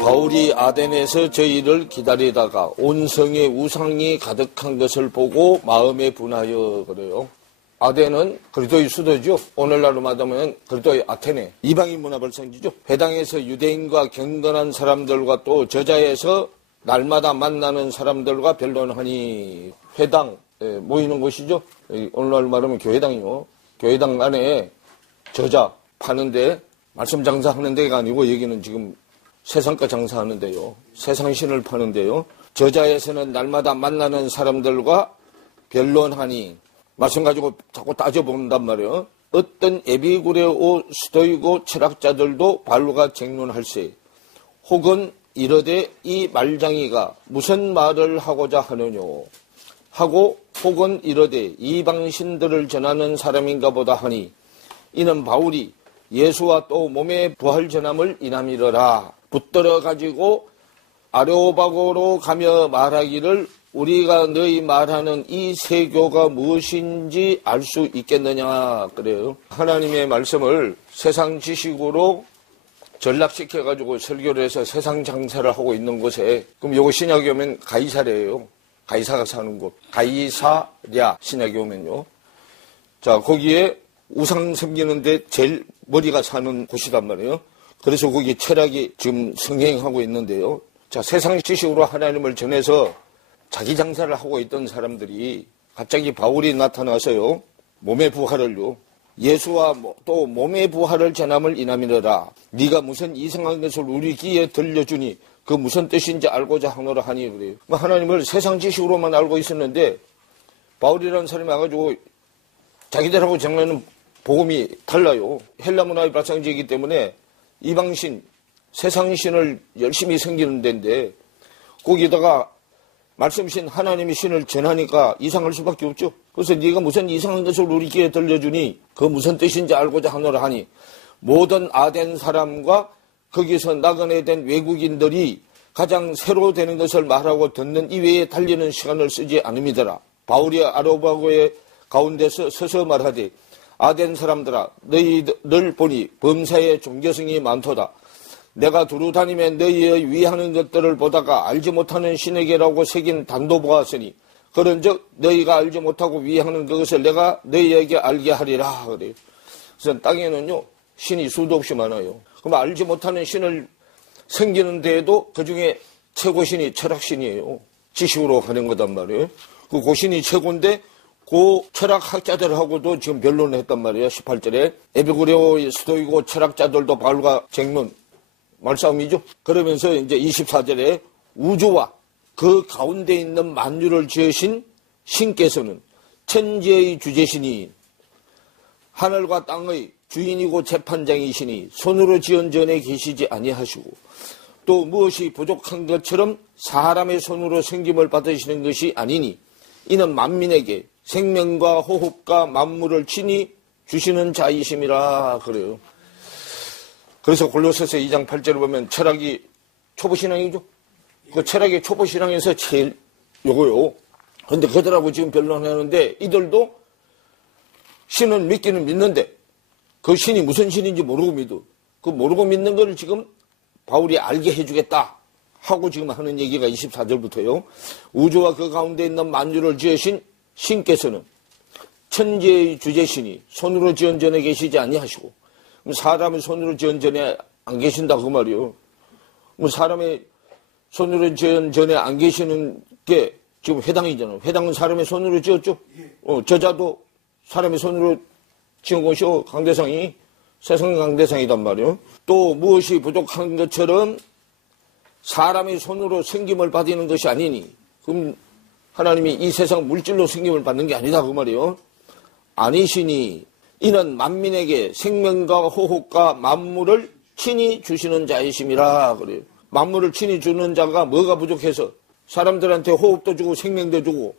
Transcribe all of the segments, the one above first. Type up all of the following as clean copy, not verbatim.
바울이 아덴에서 저희를 기다리다가 온 성에 우상이 가득한 것을 보고 마음에 분하여 그래요. 아덴은 그리스도의 수도죠. 오늘날로 말하면 그리스도의 아테네. 이방인 문화발성지죠. 회당에서 유대인과 경건한 사람들과 또 저자에서 날마다 만나는 사람들과 변론하니 회당 모이는 곳이죠. 오늘날 말하면 교회당이요. 교회당 안에 저자 파는데 말씀 장사하는 데가 아니고 여기는 지금 세상과 장사하는데요. 세상신을 파는데요. 저자에서는 날마다 만나는 사람들과 변론하니 말씀 가지고 자꾸 따져본단 말이에요. 어떤 에비구레오 스토이고 철학자들도 바울과 쟁론할세. 혹은 이르되 이 말장이가 무슨 말을 하고자 하느뇨 하고 혹은 이르되 이방신들을 전하는 사람인가 보다 하니 이는 바울이 예수와 또 몸의 부활 전함을 인함이러라. 붙들어 가지고 아레오바고로 가며 말하기를 우리가 너희 말하는 이 세교가 무엇인지 알 수 있겠느냐 그래요. 하나님의 말씀을 세상 지식으로 전락시켜가지고 설교를 해서 세상 장사를 하고 있는 곳에 그럼 요거 신약에 오면 가이사랴예요. 가이사가 사는 곳. 가이사랴 신약에 오면요. 자 거기에 우상 섬기는데 제일 머리가 사는 곳이란 말이에요. 그래서 거기 철학이 지금 성행하고 있는데요. 자 세상 지식으로 하나님을 전해서 자기 장사를 하고 있던 사람들이 갑자기 바울이 나타나서요. 몸의 부활을요. 예수와 또 몸의 부활을 전함을 인함이더라. 네가 무슨 이상한 것을 우리 귀에 들려주니 그 무슨 뜻인지 알고자 하노라 하니 그래요. 하나님을 세상 지식으로만 알고 있었는데 바울이라는 사람이 와가지고 자기들하고 장난은 복음이 달라요. 헬라 문화의 발상지이기 때문에 이방신, 세상신을 열심히 섬기는 데인데 거기다가 말씀신 하나님의 신을 전하니까 이상할 수밖에 없죠. 그래서 네가 무슨 이상한 것을 우리 귀에 들려주니 그 무슨 뜻인지 알고자 하노라 하니 모든 아덴 사람과 거기서 나그네된 외국인들이 가장 새로 되는 것을 말하고 듣는 이외에 달리는 시간을 쓰지 않음이더라. 바울이 아레오바고의 가운데서 서서 말하되 아덴 사람들아 너희를 보니 범사에 종교성이 많도다. 내가 두루 다니며 너희의 위하는 것들을 보다가 알지 못하는 신에게라고 새긴 단도 보았으니 그런즉 너희가 알지 못하고 위하는 그것을 내가 너희에게 알게 하리라 그래요. 그래서 땅에는요 신이 수도 없이 많아요. 그럼 알지 못하는 신을 섬기는 데에도 그중에 최고신이 철학신이에요. 지식으로 하는 거단 말이에요. 그 고신이 최고인데 그 철학학자들하고도 지금 변론을 했단 말이에요. 18절에 에피구레오 스토이고 철학자들도 바울과 쟁론 말싸움이죠. 그러면서 이제 24절에 우주와 그 가운데 있는 만유를 지으신 신께서는 천지의 주제시니 하늘과 땅의 주인이고 재판장이시니 손으로 지은 전에 계시지 아니하시고 또 무엇이 부족한 것처럼 사람의 손으로 생김을 받으시는 것이 아니니 이는 만민에게 생명과 호흡과 만물을 친히 주시는 자이심이라 그래요. 그래서 골로새서 2장 8절을 보면 철학이 초보신앙이죠. 그 철학이 초보신앙에서 제일 요거요. 그런데 그들하고 지금 변론하는데 이들도 신을 믿기는 믿는데 그 신이 무슨 신인지 모르고 믿어. 그 모르고 믿는 걸 지금 바울이 알게 해주겠다 하고 지금 하는 얘기가 24절부터요. 우주와 그 가운데 있는 만유를 지으신 신께서는 천지의 주제시니 손으로 지은 전에 계시지 아니하시고 사람의 손으로 지은 전에 안 계신다 그 말이요. 사람의 손으로 지은 전에 안 계시는 게 지금 회당이잖아요. 회당은 사람의 손으로 지었죠. 저자도 사람의 손으로 지은 것이요. 강대상이 세상 강대상이단 말이에요. 또 무엇이 부족한 것처럼 사람의 손으로 생김을 받는 것이 아니니 그럼 하나님이 이 세상 물질로 생김을 받는 게 아니다 그 말이에요. 아니시니 이는 만민에게 생명과 호흡과 만물을 친히 주시는 자이심이라 그래요. 만물을 친히 주는 자가 뭐가 부족해서 사람들한테 호흡도 주고 생명도 주고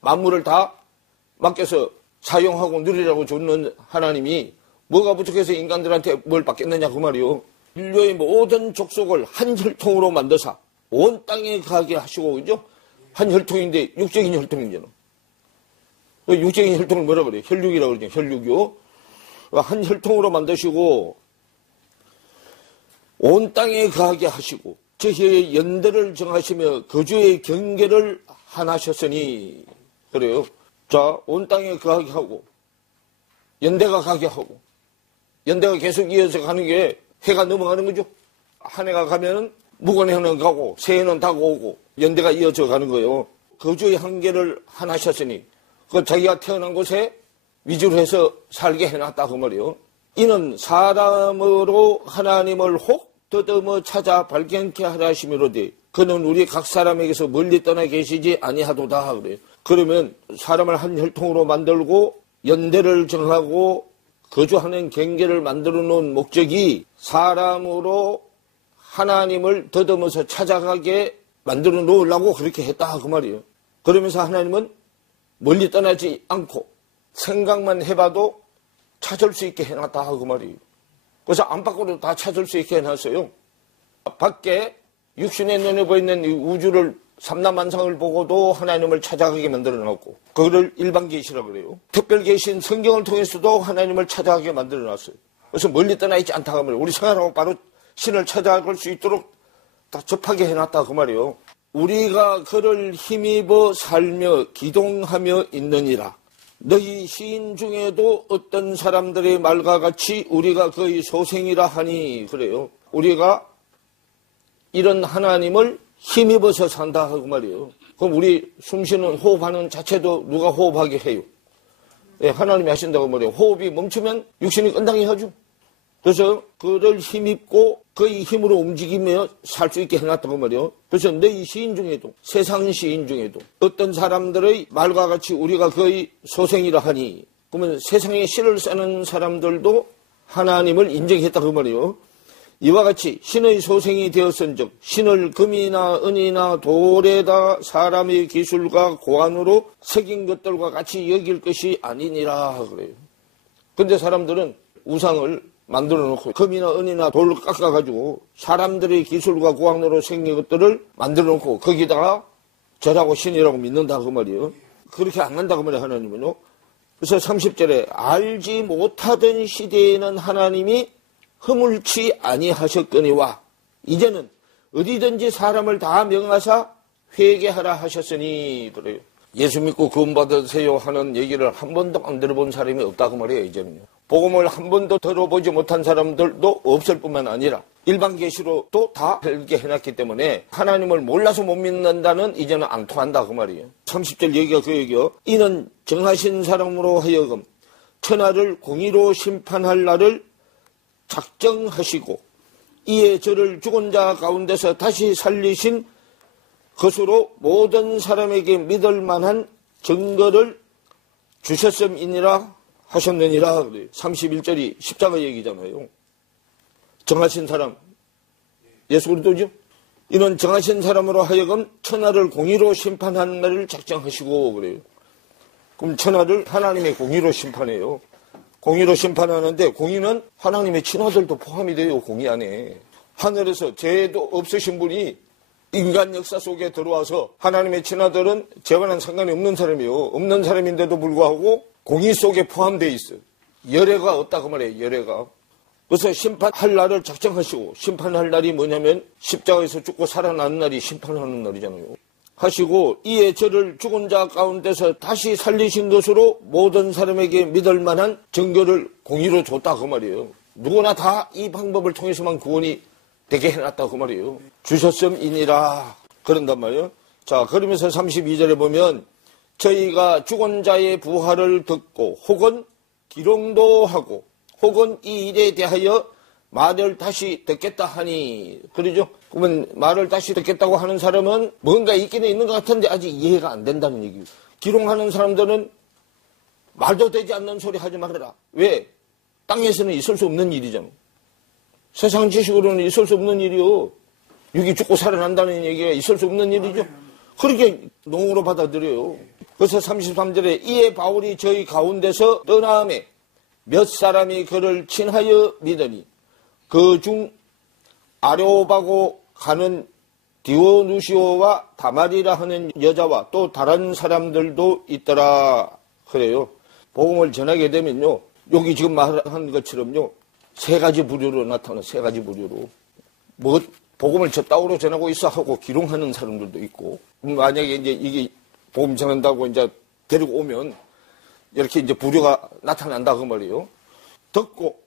만물을 다 맡겨서 사용하고 누리라고 주는 하나님이 뭐가 부족해서 인간들한테 뭘 받겠느냐 그 말이요. 인류의 모든 족속을 한 혈통으로 만드사 온 땅에 가게 하시고 그죠? 한 혈통인데 육적인 혈통이잖아. 육적인 혈통을 뭐라 그래요? 혈육이라고 그러죠. 혈육이요. 한 혈통으로 만드시고 온 땅에 거하게 하시고 저희의 연대를 정하시며 거주의 경계를 한하셨으니 그래요. 자, 온 땅에 거하게 하고 연대가 가게 하고 연대가 계속 이어서 가는 게 해가 넘어가는 거죠. 한 해가 가면은 묵은 해는 가고 새 해는 다 오고 연대가 이어져 가는 거예요. 거주의 한계를 한하셨으니 그 자기가 태어난 곳에 위주로 해서 살게 해놨다 그 말이에요. 이는 사람으로 하나님을 혹 더듬어 찾아 발견케 하려 하심이로되 그는 우리 각 사람에게서 멀리 떠나 계시지 아니하도다 그래요. 그러면 사람을 한 혈통으로 만들고 연대를 정하고 거주하는 경계를 만들어 놓은 목적이 사람으로 하나님을 더듬어서 찾아가게 만들어 놓으려고 그렇게 했다 그 말이에요. 그러면서 하나님은 멀리 떠나지 않고 생각만 해봐도 찾을 수 있게 해놨다 그 말이에요. 그래서 안팎으로 다 찾을 수 있게 해놨어요. 밖에 육신의 눈에 보이는 이 우주를 삼라만상을 보고도 하나님을 찾아가게 만들어놨고 그거를 일반 계시라고 그래요. 특별 계신 성경을 통해서도 하나님을 찾아가게 만들어놨어요. 그래서 멀리 떠나 있지 않다 그 말이에요. 우리 생활하고 바로 신을 찾아갈 수 있도록 다 접하게 해놨다 그 말이에요. 우리가 그를 힘입어 살며 기동하며 있느니라. 너희 시인 중에도 어떤 사람들의 말과 같이 우리가 그의 소생이라 하니 그래요. 우리가 이런 하나님을 힘입어서 산다 그 말이에요. 그럼 우리 숨쉬는 호흡하는 자체도 누가 호흡하게 해요? 예, 하나님이 하신다고 말이에요. 호흡이 멈추면 육신이 끝나게 하죠. 그래서 그를 힘입고 그의 힘으로 움직이며 살 수 있게 해놨다고 말이에요. 그래서 너희 시인 중에도 세상 시인 중에도 어떤 사람들의 말과 같이 우리가 그의 소생이라 하니 그러면 세상에 시를 쓰는 사람들도 하나님을 인정했다고 말이에요. 이와 같이 신의 소생이 되었은즉 신을 금이나 은이나 돌에다 사람의 기술과 고안으로 새긴 것들과 같이 여길 것이 아니니라 그래요. 근데 사람들은 우상을 만들어 놓고 금이나 은이나 돌을 깎아가지고 사람들의 기술과 고안으로 생긴 것들을 만들어 놓고 거기다가 절하고 신이라고 믿는다 그 말이에요. 그렇게 안 한다고 말이에요 하나님은요. 그래서 30절에 알지 못하던 시대에는 하나님이 허물치 아니하셨거니와 이제는 어디든지 사람을 다 명하사 회개하라 하셨으니 그래요. 예수 믿고 구원받으세요 하는 얘기를 한 번도 안 들어본 사람이 없다고 말이에요. 이제는요. 복음을 한 번도 들어보지 못한 사람들도 없을 뿐만 아니라 일반 계시로도 다 알게 해놨기 때문에 하나님을 몰라서 못 믿는다는 이제는 안 통한다 그 말이에요. 30절 얘기가 그 얘기요. 이는 정하신 사람으로 하여금 천하를 공의로 심판할 날을 작정하시고 이에 저를 죽은 자 가운데서 다시 살리신 것으로 모든 사람에게 믿을 만한 증거를 주셨음이니라 하셨느니라. 31절이 십자가 얘기잖아요. 정하신 사람 예수 그리스도죠. 이는 정하신 사람으로 하여금 천하를 공의로 심판하는 날을 작정하시고 그래요. 그럼 천하를 하나님의 공의로 심판해요. 공의로 심판하는데 공의는 하나님의 친아들도 포함이 돼요. 공의 안에. 하늘에서 죄도 없으신 분이 인간 역사 속에 들어와서 하나님의 친아들은 죄와는 상관이 없는 사람이에요. 없는 사람인데도 불구하고 공의 속에 포함되어 있어요. 열애가 없다고 말해요. 열애가. 그래서 심판할 날을 작정하시고 심판할 날이 뭐냐면 십자가에서 죽고 살아나는 날이 심판하는 날이잖아요. 하시고 이에 저를 죽은 자 가운데서 다시 살리신 것으로 모든 사람에게 믿을 만한 증거를 공의로 줬다 그 말이에요. 누구나 다 이 방법을 통해서만 구원이 되게 해놨다 그 말이에요. 주셨음이니라 그런단 말이에요. 자 그러면서 32절에 보면 저희가 죽은 자의 부활을 듣고 혹은 기롱도 하고 혹은 이 일에 대하여 말을 다시 듣겠다 하니 그러죠. 그러면 말을 다시 듣겠다고 하는 사람은 뭔가 있기는 있는 것 같은데 아직 이해가 안 된다는 얘기예요. 기롱하는 사람들은 말도 되지 않는 소리 하지 말아라. 왜? 땅에서는 있을 수 없는 일이잖아요. 세상 지식으로는 있을 수 없는 일이요. 육이 죽고 살아난다는 얘기가 있을 수 없는 일이죠. 그렇게 농으로 받아들여요. 그래서 33절에 이에 바울이 저희 가운데서 떠나음에 몇 사람이 그를 친하여 믿으니 그 중 아레오바고 가는 디오누시오와 다말이라 하는 여자와 또 다른 사람들도 있더라 그래요. 복음을 전하게 되면요. 여기 지금 말한 것처럼요. 세 가지 부류로 나타나 세 가지 부류로. 뭐 복음을 저 땅으로 전하고 있어 하고 기롱하는 사람들도 있고, 만약에 이제 이게 복음 전한다고 이제 데리고 오면 이렇게 이제 불효가 나타난다 그 말이에요. 듣고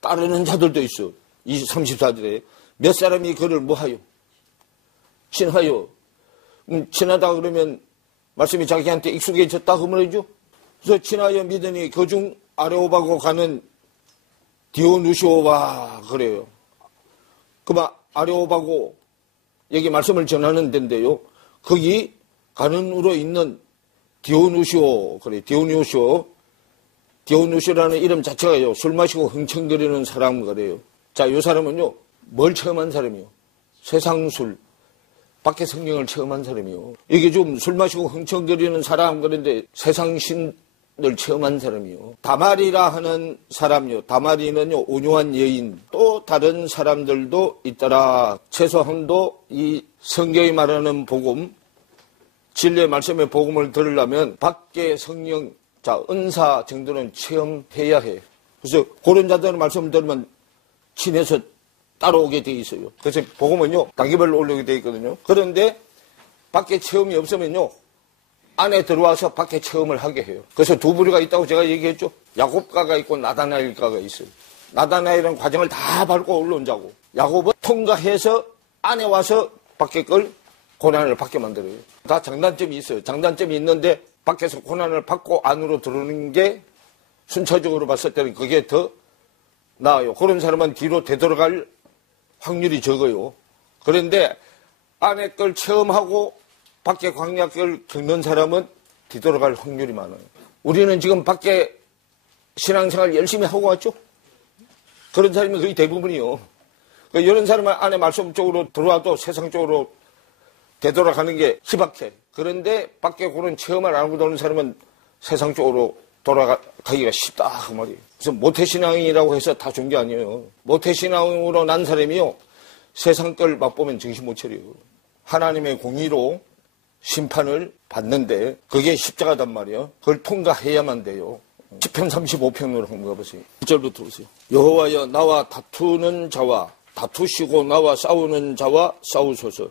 따르는 자들도 있어. 34절에 몇 사람이 그를 뭐하여? 친하여. 친하다 그러면 말씀이 자기한테 익숙해졌다 그 말이죠. 그래서 친하여 믿으니 그중 아레오바고 가는 디오누시오와 그래요. 그만 아레오바고 여기 말씀을 전하는 데인데요. 거기 가는으로 있는 디오누시오 그래. 디오누시오라는 이름 자체가요. 술 마시고 흥청거리는 사람 그래요. 자, 이 사람은요. 뭘 체험한 사람이요? 세상 술. 밖에 성령을 체험한 사람이요. 이게 좀 술 마시고 흥청거리는 사람 그런데 세상 신을 체험한 사람이요. 다말이라 하는 사람이요. 다말이는요. 온유한 여인. 또 다른 사람들도 있더라. 최소한도 이 성경이 말하는 복음, 진리의 말씀의 복음을 들으려면 밖에 성령, 자, 은사 정도는 체험해야 해. 그래서 그런 자들의 말씀을 들으면 친해서 따라오게 돼 있어요. 그래서 복음은요, 단계별로 올라오게 돼 있거든요. 그런데 밖에 체험이 없으면요, 안에 들어와서 밖에 체험을 하게 해요. 그래서 두 부류가 있다고 제가 얘기했죠. 야곱가가 있고 나다나엘가가 있어요. 나다나엘은 과정을 다 밟고 올라온 자고, 야곱은 통과해서 안에 와서 밖에 걸 고난을 받게 만들어요. 다 장단점이 있어요. 장단점이 있는데 밖에서 고난을 받고 안으로 들어오는 게 순차적으로 봤을 때는 그게 더 나아요. 그런 사람은 뒤로 되돌아갈 확률이 적어요. 그런데 안에 걸 체험하고 밖에 광야 걸 겪는 사람은 뒤돌아갈 확률이 많아요. 우리는 지금 밖에 신앙생활 열심히 하고 왔죠? 그런 사람이 거의 대부분이요. 이런 사람은 안에 말씀 쪽으로 들어와도 세상 쪽으로 되돌아가는 게 희박해. 그런데 밖에 그런 체험을 안 하고 도는 사람은 세상 쪽으로 돌아가기가 쉽다 그 말이에요. 그래서 모태신앙이라고 해서 다 좋은 게 아니에요. 모태신앙으로 난 사람이요. 세상 걸 맛보면 정신 못 차려요. 하나님의 공의로 심판을 받는데 그게 십자가단 말이에요. 그걸 통과해야만 돼요. 10편 35편으로 한번 가보세요. 1절부터 보세요. 여호와여 나와 다투는 자와 다투시고 나와 싸우는 자와 싸우소서.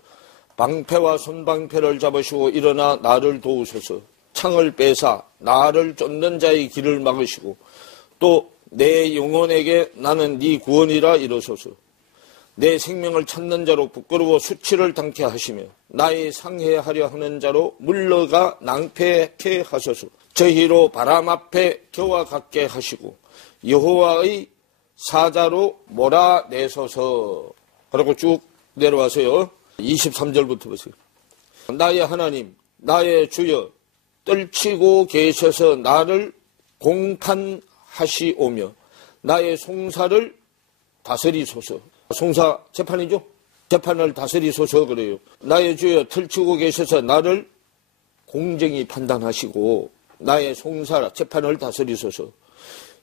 방패와 손방패를 잡으시고 일어나 나를 도우소서. 창을 빼사 나를 쫓는 자의 길을 막으시고 또 내 영혼에게 나는 네 구원이라 이르소서. 내 생명을 찾는 자로 부끄러워 수치를 당케 하시며 나의 상해하려 하는 자로 물러가 낭패케 하소서. 저희로 바람 앞에 겨와 같게 하시고 여호와의 사자로 몰아내소서. 그리고 쭉 내려와서요. 23절부터 보세요. 나의 하나님, 나의 주여, 떨치고 계셔서 나를 공판하시오며 나의 송사를 다스리소서. 송사 재판이죠? 재판을 다스리소서 그래요. 나의 주여, 떨치고 계셔서 나를 공정히 판단하시고 나의 송사 재판을 다스리소서.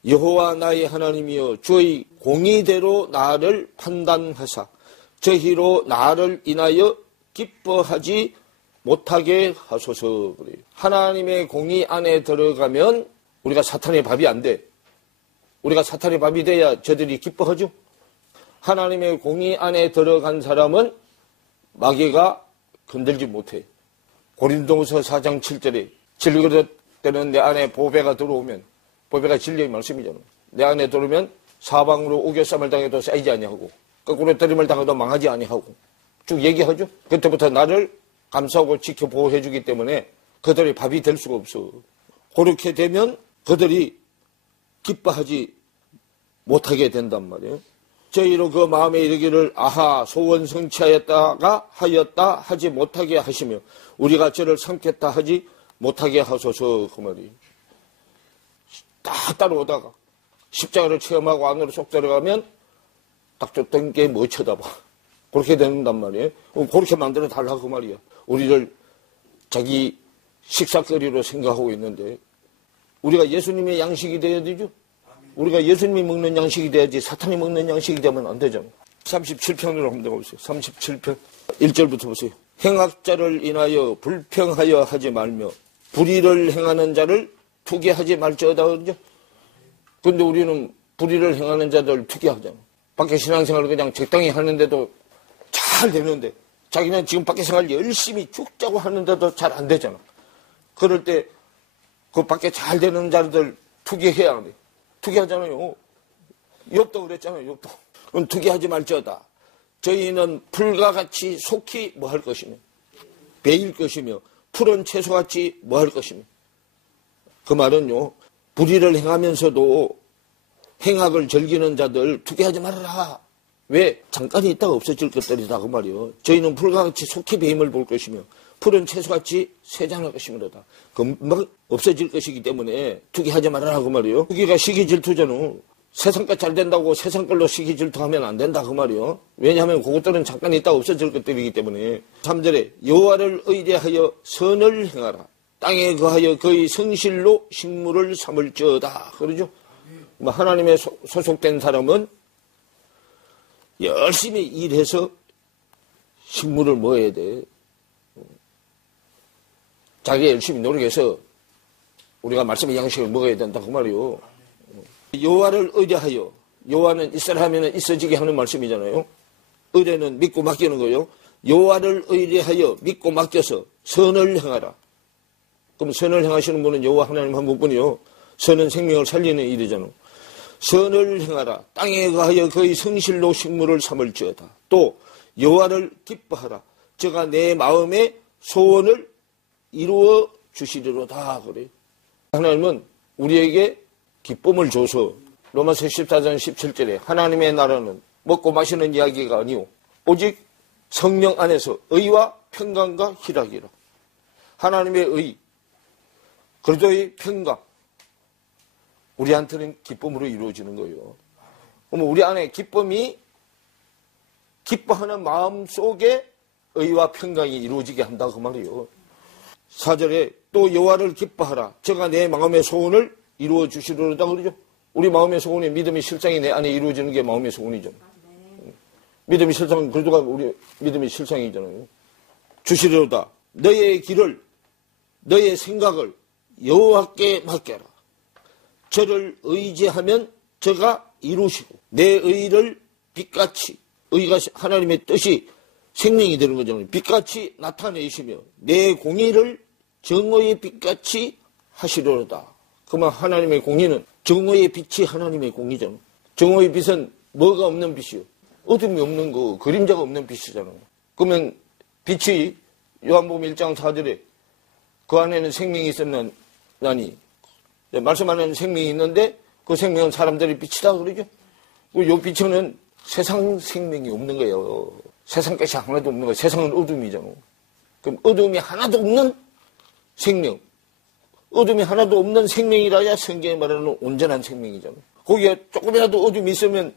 여호와 나의 하나님이여, 주의 공의대로 나를 판단하사 저희로 나를 인하여 기뻐하지 못하게 하소서. 그래요. 하나님의 공의 안에 들어가면 우리가 사탄의 밥이 안 돼. 우리가 사탄의 밥이 돼야 저들이 기뻐하죠. 하나님의 공의 안에 들어간 사람은 마귀가 건들지 못해. 고린도후서 4장 7절에 질그릇 때는 내 안에 보배가 들어오면, 보배가 진리의 말씀이잖아. 내 안에 들어오면 사방으로 우겨쌈을 당해도 쌓이지 아니하고 거꾸로 때림을 당해도 망하지 아니하고 쭉 얘기하죠. 그때부터 나를 감싸고 지켜 보호해 주기 때문에 그들이 밥이 될 수가 없어. 그렇게 되면 그들이 기뻐하지 못하게 된단 말이에요. 저희로 그 마음에 이르기를 아하 소원 성취하였다가 하였다 하지 못하게 하시며 우리가 저를 삼켰다 하지 못하게 하소서. 그 말이에요. 딱 따라오다가 십자가를 체험하고 안으로 쏙 들어가면 딱 줬던 게 뭐 쳐다봐. 그렇게 된단 말이에요. 그렇게 만들어 달라고 그 말이야. 우리를 자기 식사거리로 생각하고 있는데 우리가 예수님의 양식이 돼야 되죠. 우리가 예수님이 먹는 양식이 돼야지 사탄이 먹는 양식이 되면 안 되잖아. 37편으로 한번 보세요. 37편 1절부터 보세요. 행악자를 인하여 불평하여 하지 말며 불의를 행하는 자를 투기하지 말지어다 그러죠. 그런데 우리는 불의를 행하는 자들 투기하잖아. 밖에 신앙생활을 그냥 적당히 하는데도 잘 되는데 자기는 지금 밖에 생활 열심히 죽자고 하는데도 잘 안 되잖아. 그럴 때 그 밖에 잘 되는 자들 투기해야 돼. 투기하잖아요. 욥도 그랬잖아요. 욥도. 그럼 투기하지 말지어다. 저희는 풀과 같이 속히 뭐 할 것이며 베일 것이며 푸른 채소같이 뭐 할 것이며. 그 말은요. 불의를 행하면서도 행악을 즐기는 자들 투기하지 말아라. 왜? 잠깐 있다가 없어질 것들이다 그 말이요. 저희는 풀과 같이 속히 배임을 볼 것이며 푸른 채소같이 세잔할 것이므로다. 금방 없어질 것이기 때문에 투기하지 말아라 그 말이요. 투기가 시기 질투잖아. 세상껏 잘 된다고 세상 걸로 시기 질투하면 안 된다 그 말이요. 왜냐하면 그것들은 잠깐 있다가 없어질 것들이기 때문에. 3절에 여호와를 의뢰하여 선을 행하라. 땅에 거하여 그의 성실로 식물을 삼을지어다. 그러죠. 하나님의 소속된 사람은 열심히 일해서 식물을 모아야 돼. 자기가 열심히 노력해서 우리가 말씀의 양식을 먹어야 된다 그 말이요. 여호와를 의뢰하여, 여호와는 있으라 하면 있어지게 하는 말씀이잖아요. 의뢰는 믿고 맡기는 거예요. 여호와를 의뢰하여 믿고 맡겨서 선을 행하라. 그럼 선을 행하시는 분은 여호와 하나님 한 분뿐이요. 선은 생명을 살리는 일이잖아. 선을 행하라. 땅에 거하여 그의 성실로 식물을 삼을지어다. 또 여호와를 기뻐하라. 저가 내 마음의 소원을 이루어 주시리로다. 그래요. 하나님은 우리에게 기쁨을 줘서 로마서 14장 17절에 하나님의 나라는 먹고 마시는 이야기가 아니오 오직 성령 안에서 의와 평강과 희락이라. 하나님의 의, 그리스도의 평강, 우리한테는 기쁨으로 이루어지는 거예요. 그럼 우리 안에 기쁨이 기뻐하는 마음 속에 의와 평강이 이루어지게 한다 그 말이에요. 4절에 또 여호와를 기뻐하라. 저가 내 마음의 소원을 이루어 주시리로다 그러죠. 우리 마음의 소원이 믿음의 실상이 내 안에 이루어지는 게 마음의 소원이잖아요. 믿음의 실상은 그리스도가 우리 믿음의 실상이잖아요. 주시리로다. 너의 길을, 너의 생각을 여호와께 맡겨라. 저를 의지하면 저가 이루시고 내 의를 빛같이, 의가 하나님의 뜻이 생명이 되는 거잖아요. 빛같이 나타내시며 내 공의를 정오의 빛같이 하시리로다. 그러면 하나님의 공의는 정오의 빛이 하나님의 공의잖아요. 정오의 빛은 뭐가 없는 빛이요? 어둠이 없는 거, 그림자가 없는 빛이잖아요. 그러면 빛이 요한복음 1장 4절에 그 안에는 생명이 있었나니 말씀 안에는 생명이 있는데 그 생명은 사람들의 빛이다 그러죠. 요 빛은 세상 생명이 없는 거예요. 세상 것이 하나도 없는 거예요. 세상은 어둠이잖아. 그럼 어둠이 하나도 없는 생명. 어둠이 하나도 없는 생명이라야 성경에 말하는 온전한 생명이잖아. 거기에 조금이라도 어둠이 있으면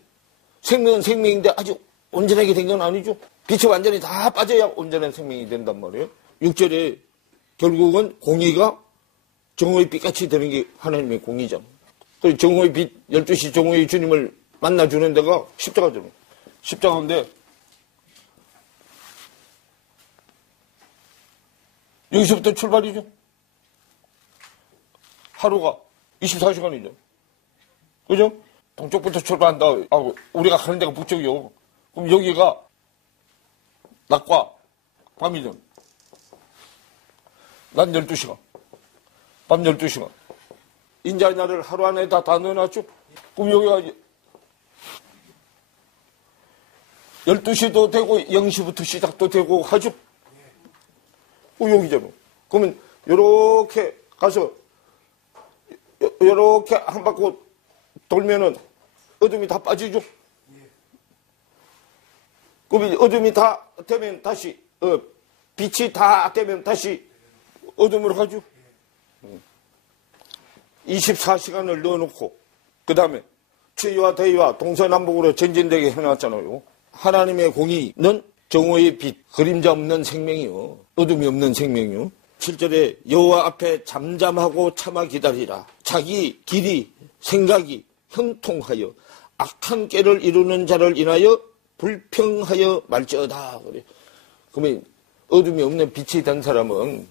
생명은 생명인데 아주 온전하게 된 건 아니죠. 빛이 완전히 다 빠져야 온전한 생명이 된단 말이에요. 6절에 결국은 공의가 정오의 빛같이 되는 게 하나님의 공의잖아. 그 정오의 빛, 12시 정오의 주님을 만나주는 데가 십자가잖아. 십자가인데 여기서부터 출발이죠. 하루가 24시간이죠. 그죠? 동쪽부터 출발한다. 우리가 가는 데가 북쪽이요. 그럼 여기가 낮과 밤이죠. 낮 12시간. 밤 12시간. 인자의 날을 하루 안에 다 넣어놨죠. 그럼 여기가 12시도 되고 0시부터 시작도 되고 하죠. 여기잖아. 그러면 요렇게 가서 요렇게 한 바퀴 돌면은 어둠이 다 빠지죠. 그러면 어둠이 다 되면 다시 빛이 다 되면 다시 어둠으로 가죠. 24시간을 넣어놓고 그 다음에 추위와 더위와 동서남북으로 전진되게 해놨잖아요. 하나님의 공의는 정오의 빛, 그림자 없는 생명이요. 어둠이 없는 생명이요. 7절에 여호와 앞에 잠잠하고 참아 기다리라. 자기 길이, 생각이 형통하여 악한 꾀를 이루는 자를 인하여 불평하여 말지어다. 그래. 그러면 어둠이 없는 빛이 된 사람은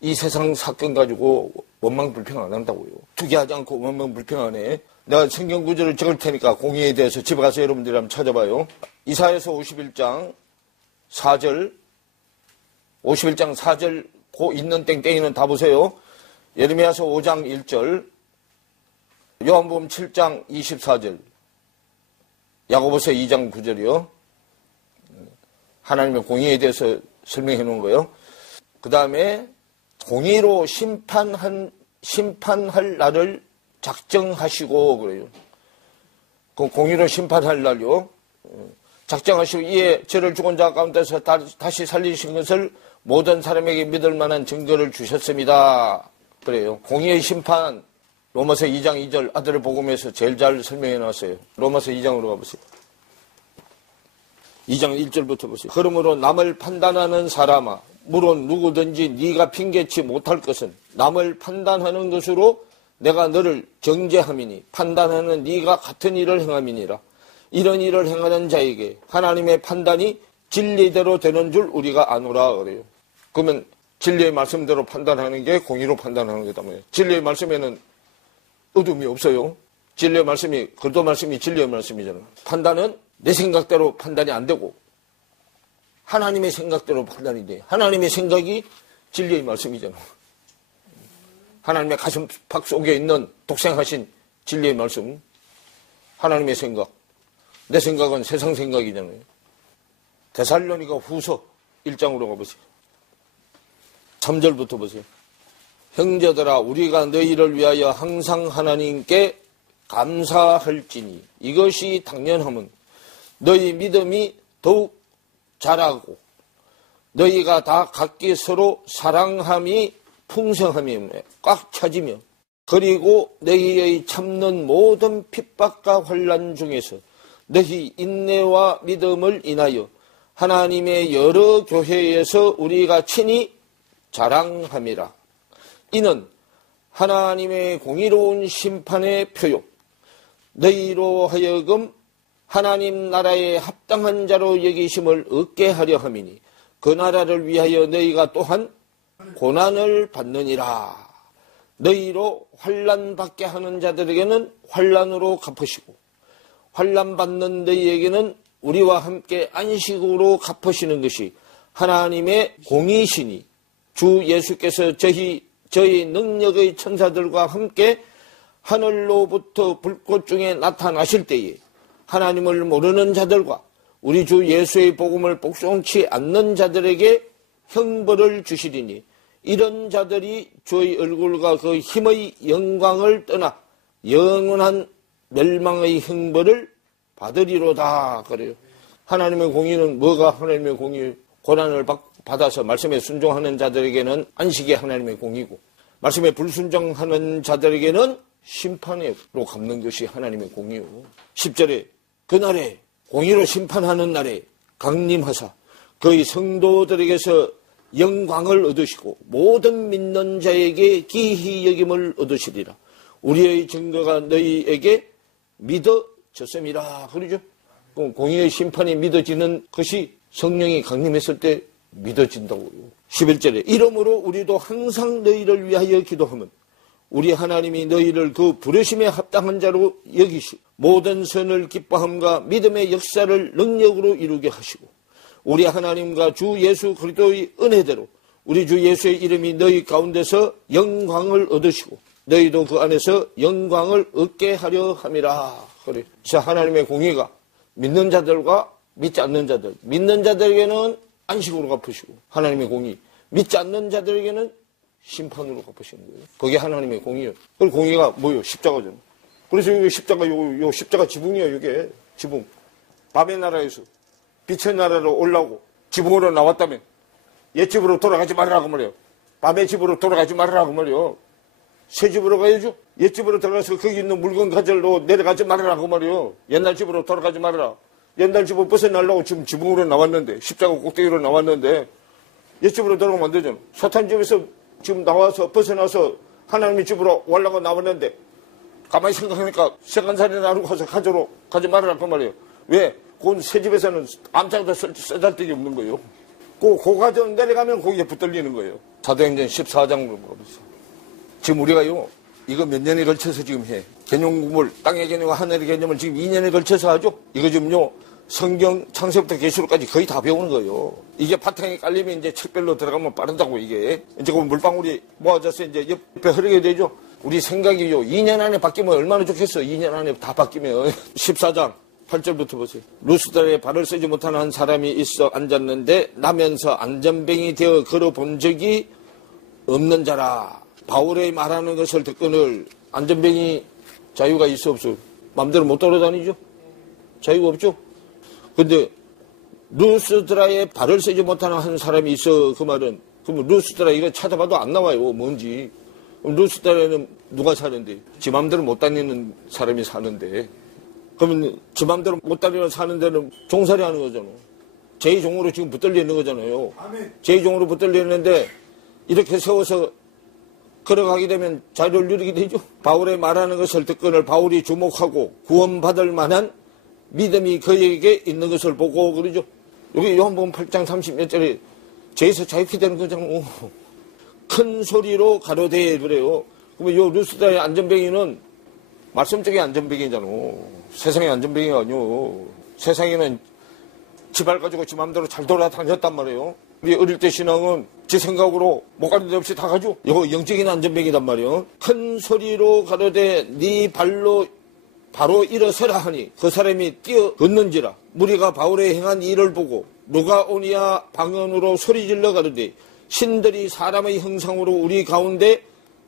이 세상 사건 가지고 원망 불평 안 한다고요. 투기하지 않고 원망 불평 안 해. 내가 성경 구절을 적을 테니까 공의에 대해서 집에 가서 여러분들이 한번 찾아봐요. 이사야서 51장 4절, 51장 4절 고 있는 땡땡이는 다 보세요. 예레미야서 5장 1절, 요한복음 7장 24절, 야고보서 2장 9절이요. 하나님의 공의에 대해서 설명해 놓은 거예요. 그 다음에 공의로 심판할 날을 작정하시고 그래요. 그 공의로 심판할 날요. 작정하시고 이에 저를 죽은 자 가운데서 다시 살리신 것을 모든 사람에게 믿을 만한 증거를 주셨습니다. 그래요. 공의의 심판, 로마서 2장 2절 아들의 복음에서 제일 잘 설명해 놨어요. 로마서 2장으로 가보세요. 2장 1절부터 보세요. 그러므로 남을 판단하는 사람아, 물론 누구든지 네가 핑계치 못할 것은 남을 판단하는 것으로 내가 너를 정죄함이니 판단하는 네가 같은 일을 행함이니라. 이런 일을 행하는 자에게 하나님의 판단이 진리대로 되는 줄 우리가 아노라 그래요. 그러면 진리의 말씀대로 판단하는 게 공의로 판단하는 거다 뭐예요. 진리의 말씀에는 어둠이 없어요. 진리의 말씀이 그도 말씀이 진리의 말씀이잖아요. 판단은 내 생각대로 판단이 안 되고 하나님의 생각대로 판단이 돼. 하나님의 생각이 진리의 말씀이잖아요. 하나님의 가슴팍 속에 있는 독생하신 진리의 말씀, 하나님의 생각. 내 생각은 세상 생각이잖아요. 데살로니가 후서 1장으로 가보세요. 3절부터 보세요. 형제들아 우리가 너희를 위하여 항상 하나님께 감사할지니 이것이 당연함은 너희 믿음이 더욱 자라고 너희가 다 각기 서로 사랑함이 풍성함이 꽉 차지며 그리고 너희의 참는 모든 핍박과 환난 중에서 너희 인내와 믿음을 인하여 하나님의 여러 교회에서 우리가 친히 자랑함이라. 이는 하나님의 공의로운 심판의 표요 너희로 하여금 하나님 나라에 합당한 자로 여기심을 얻게 하려 함이니 그 나라를 위하여 너희가 또한 고난을 받느니라. 너희로 환난 받게 하는 자들에게는 환난으로 갚으시고 환난 받는 너희에게는 우리와 함께 안식으로 갚으시는 것이 하나님의 공의시니 주 예수께서 저희 능력의 천사들과 함께 하늘로부터 불꽃 중에 나타나실 때에 하나님을 모르는 자들과 우리 주 예수의 복음을 복종치 않는 자들에게 형벌을 주시리니 이런 자들이 주의 얼굴과 그 힘의 영광을 떠나 영원한 멸망의 형벌을 받으리로다. 그래요. 하나님의 공의는 뭐가 하나님의 공의? 고난을 받아서 말씀에 순종하는 자들에게는 안식이 하나님의 공의고 말씀에 불순종하는 자들에게는 심판으로 갚는 것이 하나님의 공의요. 10절에 그날에 공의로 심판하는 날에 강림하사 그의 성도들에게서 영광을 얻으시고 모든 믿는 자에게 기히 여김을 얻으시리라. 우리의 증거가 너희에게 믿어졌음이라. 그러죠? 공의의 심판이 믿어지는 것이 성령이 강림했을 때 믿어진다고요. 11절에 이러므로 우리도 항상 너희를 위하여 기도하면 우리 하나님이 너희를 그 부르심에 합당한 자로 여기시고 모든 선을 기뻐함과 믿음의 역사를 능력으로 이루게 하시고 우리 하나님과 주 예수 그리스도의 은혜대로 우리 주 예수의 이름이 너희 가운데서 영광을 얻으시고 너희도 그 안에서 영광을 얻게 하려 함이라. 그래. 자, 하나님의 공의가 믿는 자들과 믿지 않는 자들, 믿는 자들에게는 안식으로 갚으시고 하나님의 공의, 믿지 않는 자들에게는 심판으로 갚으시는 거예요. 그게 하나님의 공의예요. 그 공의가 뭐예요? 십자가잖아요. 그래서 이 십자가, 요 십자가 지붕이에요, 이게. 지붕. 밤의 나라에서 빛의 나라로 올라오고 지붕으로 나왔다면 옛집으로 돌아가지 말라고 말이에요. 밤의 집으로 돌아가지 말라고 말이에요. 새 집으로 가야죠. 옛집으로 들어가서 거기 있는 물건 가지러 내려가지 말라고 말이에요. 옛날 집으로 돌아가지 말아라. 옛날 집을 벗어나려고 지금 지붕으로 나왔는데 십자가 꼭대기로 나왔는데 옛집으로 돌아가면 안 되잖아. 사탄 집에서 지금 나와서 벗어나서 하나님의 집으로 올라가 나왔는데 가만히 생각하니까 세간살이 나누고 가서 가지 말아라 그 말이에요. 왜? 그건 새 집에서는 암짝도 쓰잘데기 없는 거예요. 그 가정 내려가면 거기에 붙들리는 거예요. 사도행전 14장으로 보겠습니다. 지금 우리가요 이거 몇 년에 걸쳐서 지금 해. 개념 공부를, 땅의 개념과 하늘의 개념을 지금 2년에 걸쳐서 하죠. 이거 지금요, 성경 창세부터 계시록까지 거의 다 배우는 거예요. 이게 바탕에 깔리면 이제 책별로 들어가면 빠르다고 이게. 이제 그 물방울이 모아져서 이제 옆에 흐르게 되죠. 우리 생각이요. 2년 안에 바뀌면 얼마나 좋겠어. 2년 안에 다 바뀌면. 14장 8절부터 보세요. 루스드라에 발을 쓰지 못하는 한 사람이 있어 앉았는데 나면서 안전뱅이 되어 걸어본 적이 없는 자라. 바울의 말하는 것을 듣거늘 안전뱅이 자유가 있어 없어? 마음대로 못 돌아다니죠? 자유가 없죠? 근데 루스드라에 발을 쓰지 못하는 한 사람이 있어. 그 말은 그럼 루스드라 이거 찾아봐도 안 나와요. 뭔지. 루스드라에는 누가 사는데? 지 마음대로 못 다니는 사람이 사는데. 그러면 지 마음대로 못 다니는 사는 데는 종살이 하는 거잖아. 제2종으로 지금 붙들려 있는 거잖아요. 제2종으로 붙들려 있는데 이렇게 세워서 걸어가게 되면 자유를 누리게 되죠. 바울의 말하는 것을 듣거늘 바울이 주목하고 구원받을 만한 믿음이 그에게 있는 것을 보고 그러죠. 여기 요한복음 8장 30몇 절에 죄에서 자유케 되는 거잖아요. 큰 소리로 가로되 그래요. 그러면 요 루스드라의 안전뱅이는 말씀적인 안전뱅이잖아요. 세상의 안전뱅이가 아니요. 세상에는 지발 가지고 지 마음대로 잘 돌아다녔단 말이에요. 우리 어릴 때 신앙은 제 생각으로 못 가는 데 없이 다 가죠. 이거 영적인 안전뱅이단 말이에요. 큰 소리로 가로되 네 발로 바로 일어서라 하니 그 사람이 뛰어 걷는지라. 무리가 바울의 행한 일을 보고 누가 오니야 방언으로 소리질러 가로되 신들이 사람의 형상으로 우리 가운데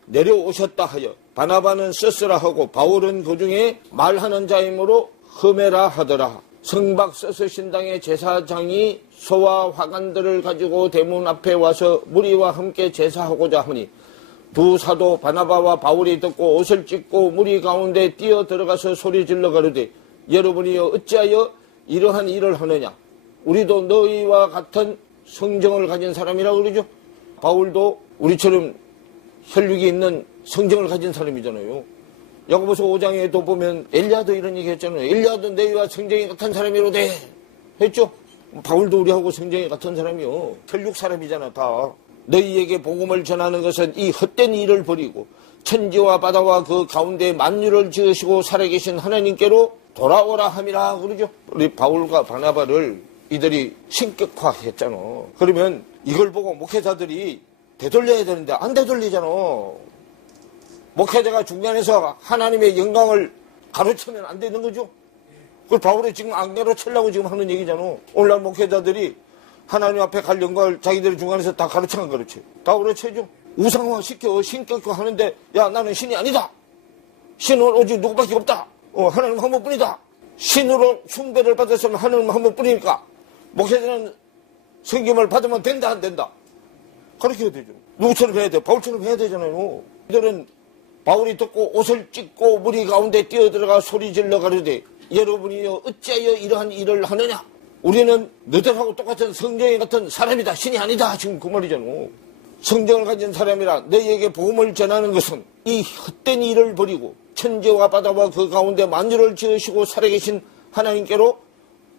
내려오셨다 하여 바나바는 서스라 하고 바울은 그 중에 말하는 자이므로 흠에라 하더라. 성박 서스 신당의 제사장이 소와 화관들을 가지고 대문 앞에 와서 무리와 함께 제사하고자 하니 두 사도 바나바와 바울이 듣고 옷을 찢고 무리 가운데 뛰어 들어가서 소리질러 가로되 여러분이여 어찌하여 이러한 일을 하느냐. 우리도 너희와 같은 성정을 가진 사람이라고 그러죠. 바울도 우리처럼 혈육이 있는 성정을 가진 사람이잖아요. 야고보서 5장에도 보면 엘리야도 이런 얘기 했잖아요. 엘리야도 너희와 성정이 같은 사람이로되 했죠. 바울도 우리하고 성정이 같은 사람이요. 혈육 사람이잖아 다. 너희에게 복음을 전하는 것은 이 헛된 일을 버리고 천지와 바다와 그 가운데 만유를 지으시고 살아계신 하나님께로 돌아오라 함이라 그러죠. 우리 바울과 바나바를 이들이 신격화했잖아. 그러면 이걸 보고 목회자들이 되돌려야 되는데 안 되돌리잖아. 목회자가 중간에서 하나님의 영광을 가로채면 안 되는 거죠. 그걸 바울이 지금 안 가로채려고 지금 하는 얘기잖아. 오늘날 목회자들이 하나님 앞에 갈 영광을 자기들이 중간에서 다 가로채 안 가로채? 다 가로채죠. 우상화 시켜 신격화 하는데 야 나는 신이 아니다. 신은 오직 누구밖에 없다. 하나님 한 번뿐이다. 신으로 숭배를 받았으면 하나님 한 번뿐이니까 목회자는 성김을 받으면 된다 안 된다. 그렇게 되죠. 누구처럼 해야 돼? 바울처럼 해야 되잖아요. 이들은 바울이 듣고 옷을 찢고 무리 가운데 뛰어들어가 소리질러 가로되 여러분이여 어찌하여 이러한 일을 하느냐. 우리는 너희들하고 똑같은 성령이 같은 사람이다. 신이 아니다. 지금 그 말이잖아. 성령을 가진 사람이라 너희에게 복음을 전하는 것은 이 헛된 일을 버리고 천지와 바다와 그 가운데 만유를 지으시고 살아계신 하나님께로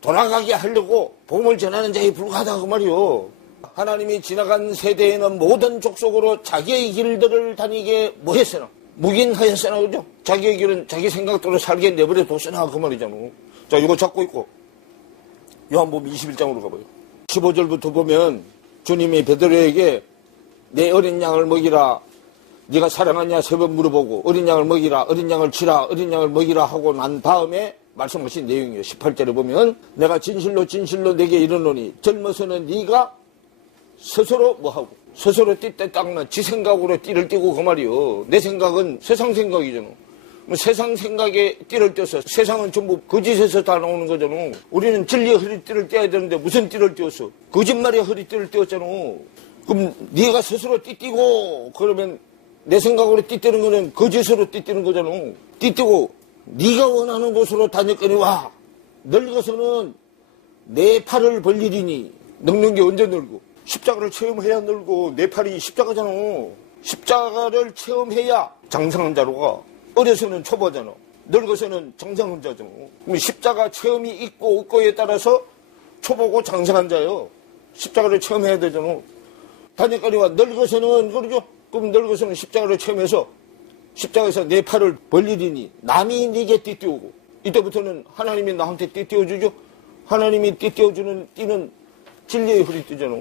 돌아가게 하려고 복음을 전하는 자에 불과하다 그 말이요. 하나님이 지나간 세대에는 모든 족속으로 자기의 길들을 다니게 뭐 했으나 묵인하였으나 그죠? 자기의 길은 자기 생각대로 살게 내버려 뒀으나 그 말이잖아. 자 이거 잡고 있고 요한복음 21장으로 가봐요. 15절부터 보면 주님이 베드로에게 내 어린 양을 먹이라. 네가 사랑하냐 3번 물어보고 어린 양을 먹이라. 어린 양을 치라. 어린 양을 먹이라 하고 난 다음에 말씀하신 내용이에요. 18절에 보면 내가 진실로 진실로 내게 이르노니 젊어서는 네가 스스로 뭐하고 스스로 띠때 닦나 지 생각으로 띠를 띠고 그 말이요. 내 생각은 세상 생각이잖아. 세상 생각에 띠를 띄었어. 세상은 전부 거짓에서 다 나오는 거잖아. 우리는 진리의 허리띠를 떼야 되는데 무슨 띠를 띄었어? 거짓말의 허리띠를 띄었잖아. 그럼 네가 스스로 띠띠고 그러면 내 생각으로 띠띠는 거는 거짓으로 띠띠는 거잖아. 띠띠고 네가 원하는 곳으로 다녔거니와 늙어서는 내 팔을 벌리리니. 늙는 게 언제 늙고? 십자가를 체험해야 늙고 내 팔이 십자가잖아. 십자가를 체험해야 장성한 자로 가. 어려서는 초보잖아. 늙어서는 장성한 자잖아. 그럼 십자가 체험이 있고 없고에 따라서 초보고 장성한 자요. 십자가를 체험해야 되잖아. 다니까리와 늙어서는 그러죠. 그럼 늙어서는 십자가를 체험해서 십자가에서 내 팔을 벌리리니 남이 네게 띠띠우고, 이때부터는 하나님이 나한테 띠띠워주죠. 하나님이 띠띠워주는 띠는 진리의 허리띠잖아.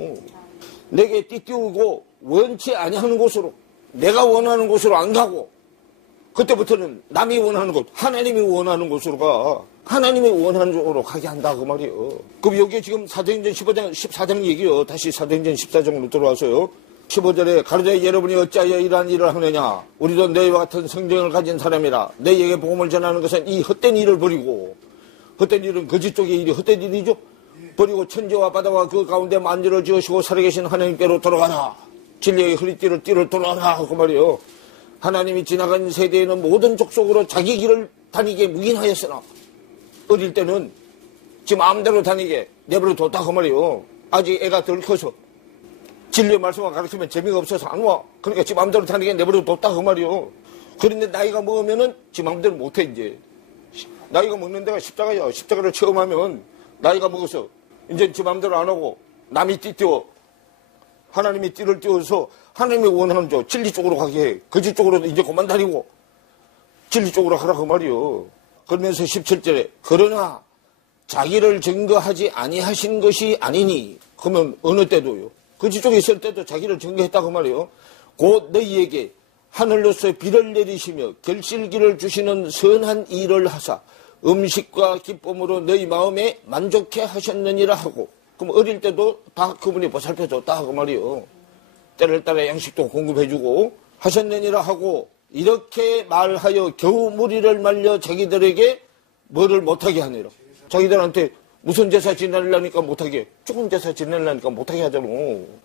내게 띠띠우고 원치 아니하는 곳으로, 내가 원하는 곳으로 안 가고, 그때부터는 남이 원하는 곳, 하나님이 원하는 곳으로 가. 하나님이 원하는 쪽으로 가게 한다 그 말이에요. 그럼 여기에 지금 사도행전 15장 14장 얘기요. 다시 사도행전 14장으로 들어와서요. 15절에 가로되 여러분이 어찌하여 이러한 일을 하느냐, 우리도 너희와 같은 성경을 가진 사람이라. 너희에게 복음을 전하는 것은 이 헛된 일을 버리고, 헛된 일은 거짓 쪽의 일이 헛된 일이죠. 버리고 천지와 바다와 그 가운데 만주를 지으시고 살아계신 하나님께로 돌아가라. 진리의 허리띠를 띠를 돌아가라 그 말이에요. 하나님이 지나간 세대에는 모든 족속으로 자기 길을 다니게 묵인하였으나 어릴 때는 지 마음대로 다니게 내버려 뒀다 그 말이에요. 아직 애가 덜 커서 진리의 말씀을 가르치면 재미가 없어서 안 와. 그러니까 지 마음대로 다니게 내버려 뒀다 그 말이에요. 그런데 나이가 먹으면은 지 마음대로 못해. 이제 나이가 먹는 데가 십자가야. 십자가를 체험하면 나이가 먹어서 이제 지 마음대로 안 하고 남이 띠띠워, 하나님이 띠를 띄워서 하나님이 원하는 쪽 진리 쪽으로 가게 해. 거짓 쪽으로 이제 그만 다니고 진리 쪽으로 가라 그 말이요. 그러면서 17절에 그러나 자기를 증거하지 아니하신 것이 아니니, 그러면 어느 때도요. 거짓 쪽에 있을 때도 자기를 증거했다 그 말이요. 곧 너희에게 하늘로서 비를 내리시며 결실기를 주시는 선한 일을 하사 음식과 기쁨으로 너희 마음에 만족해 하셨느니라 하고, 그럼 어릴 때도 다 그분이 보살펴줬다 그 말이요. 때를 따라 양식도 공급해주고 하셨느니라 하고, 이렇게 말하여 겨우 무리를 말려 자기들에게 뭐를 못하게 하니라. 자기들한테 무슨 제사 지내려니까 못하게, 죽은 제사 지내려니까 못하게 하잖아.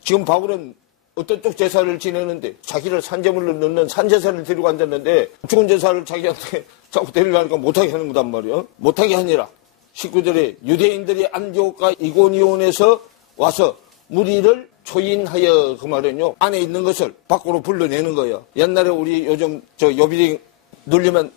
지금 바울은 어떤 쪽 제사를 지내는데 자기를 산제물로 넣는 산제사를 데리고 앉았는데 죽은 제사를 자기한테 자꾸 데리려니까 못하게 하는 거단 말이야. 못하게 하니라. 19절에 유대인들이 안디옥과 이고니온에서 와서 무리를 초인하여, 그 말은요, 안에 있는 것을 밖으로 불러내는 거예요. 옛날에 우리 요즘 요비링 누르면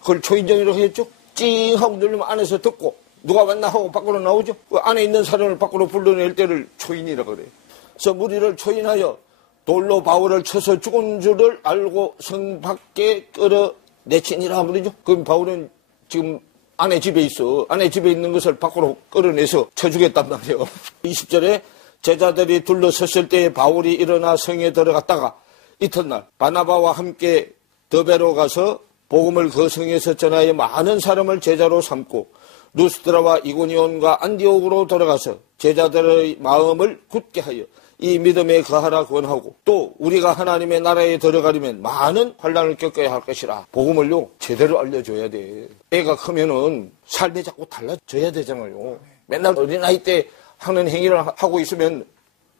그걸 초인종이라고 했죠. 찡 하고 누르면 안에서 듣고 누가 왔나 하고 밖으로 나오죠. 그 안에 있는 사람을 밖으로 불러낼 때를 초인이라고 그래요. 그래서 무리를 초인하여 돌로 바울을 쳐서 죽은 줄을 알고 성 밖에 끌어내치니라 하면이죠. 그럼 바울은 지금 아내 집에 있어. 아내 집에 있는 것을 밖으로 끌어내서 쳐주겠단 말이에요. 20절에 제자들이 둘러섰을 때 바울이 일어나 성에 들어갔다가 이튿날 바나바와 함께 더베로 가서 복음을 그 성에서 전하여 많은 사람을 제자로 삼고 루스드라와 이고니온과 안디옥으로 돌아가서 제자들의 마음을 굳게 하여 이 믿음에 거하라 권하고, 또 우리가 하나님의 나라에 들어가려면 많은 환난을 겪어야 할 것이라. 복음을요 제대로 알려줘야 돼. 애가 크면은 삶이 자꾸 달라져야 되잖아요. 맨날 어린아이 때 하는 행위를 하고 있으면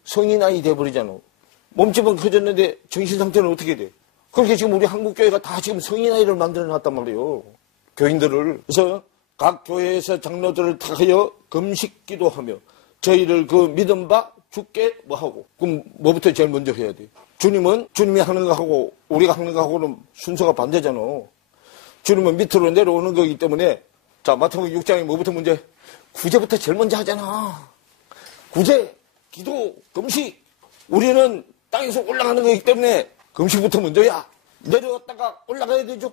성인아이 돼버리잖아. 몸집은 커졌는데 정신 상태는 어떻게 돼? 그렇게 지금 우리 한국교회가 다 지금 성인아이를 만들어놨단 말이에요. 교인들을. 그래서 각 교회에서 장로들을 택하여 금식 기도하며 저희를 그 믿음 바 주께 뭐하고. 그럼 뭐부터 제일 먼저 해야 돼? 주님은 주님이 하는 거하고 우리가 하는 거하고는 순서가 반대잖아. 주님은 밑으로 내려오는 거기 때문에, 자, 마태복음 6장에 뭐부터 먼저 해? 구제부터 제일 먼저 하잖아. 구제, 기도, 금식. 우리는 땅에서 올라가는 거기 때문에 금식부터 먼저야. 내려왔다가 올라가야 되죠.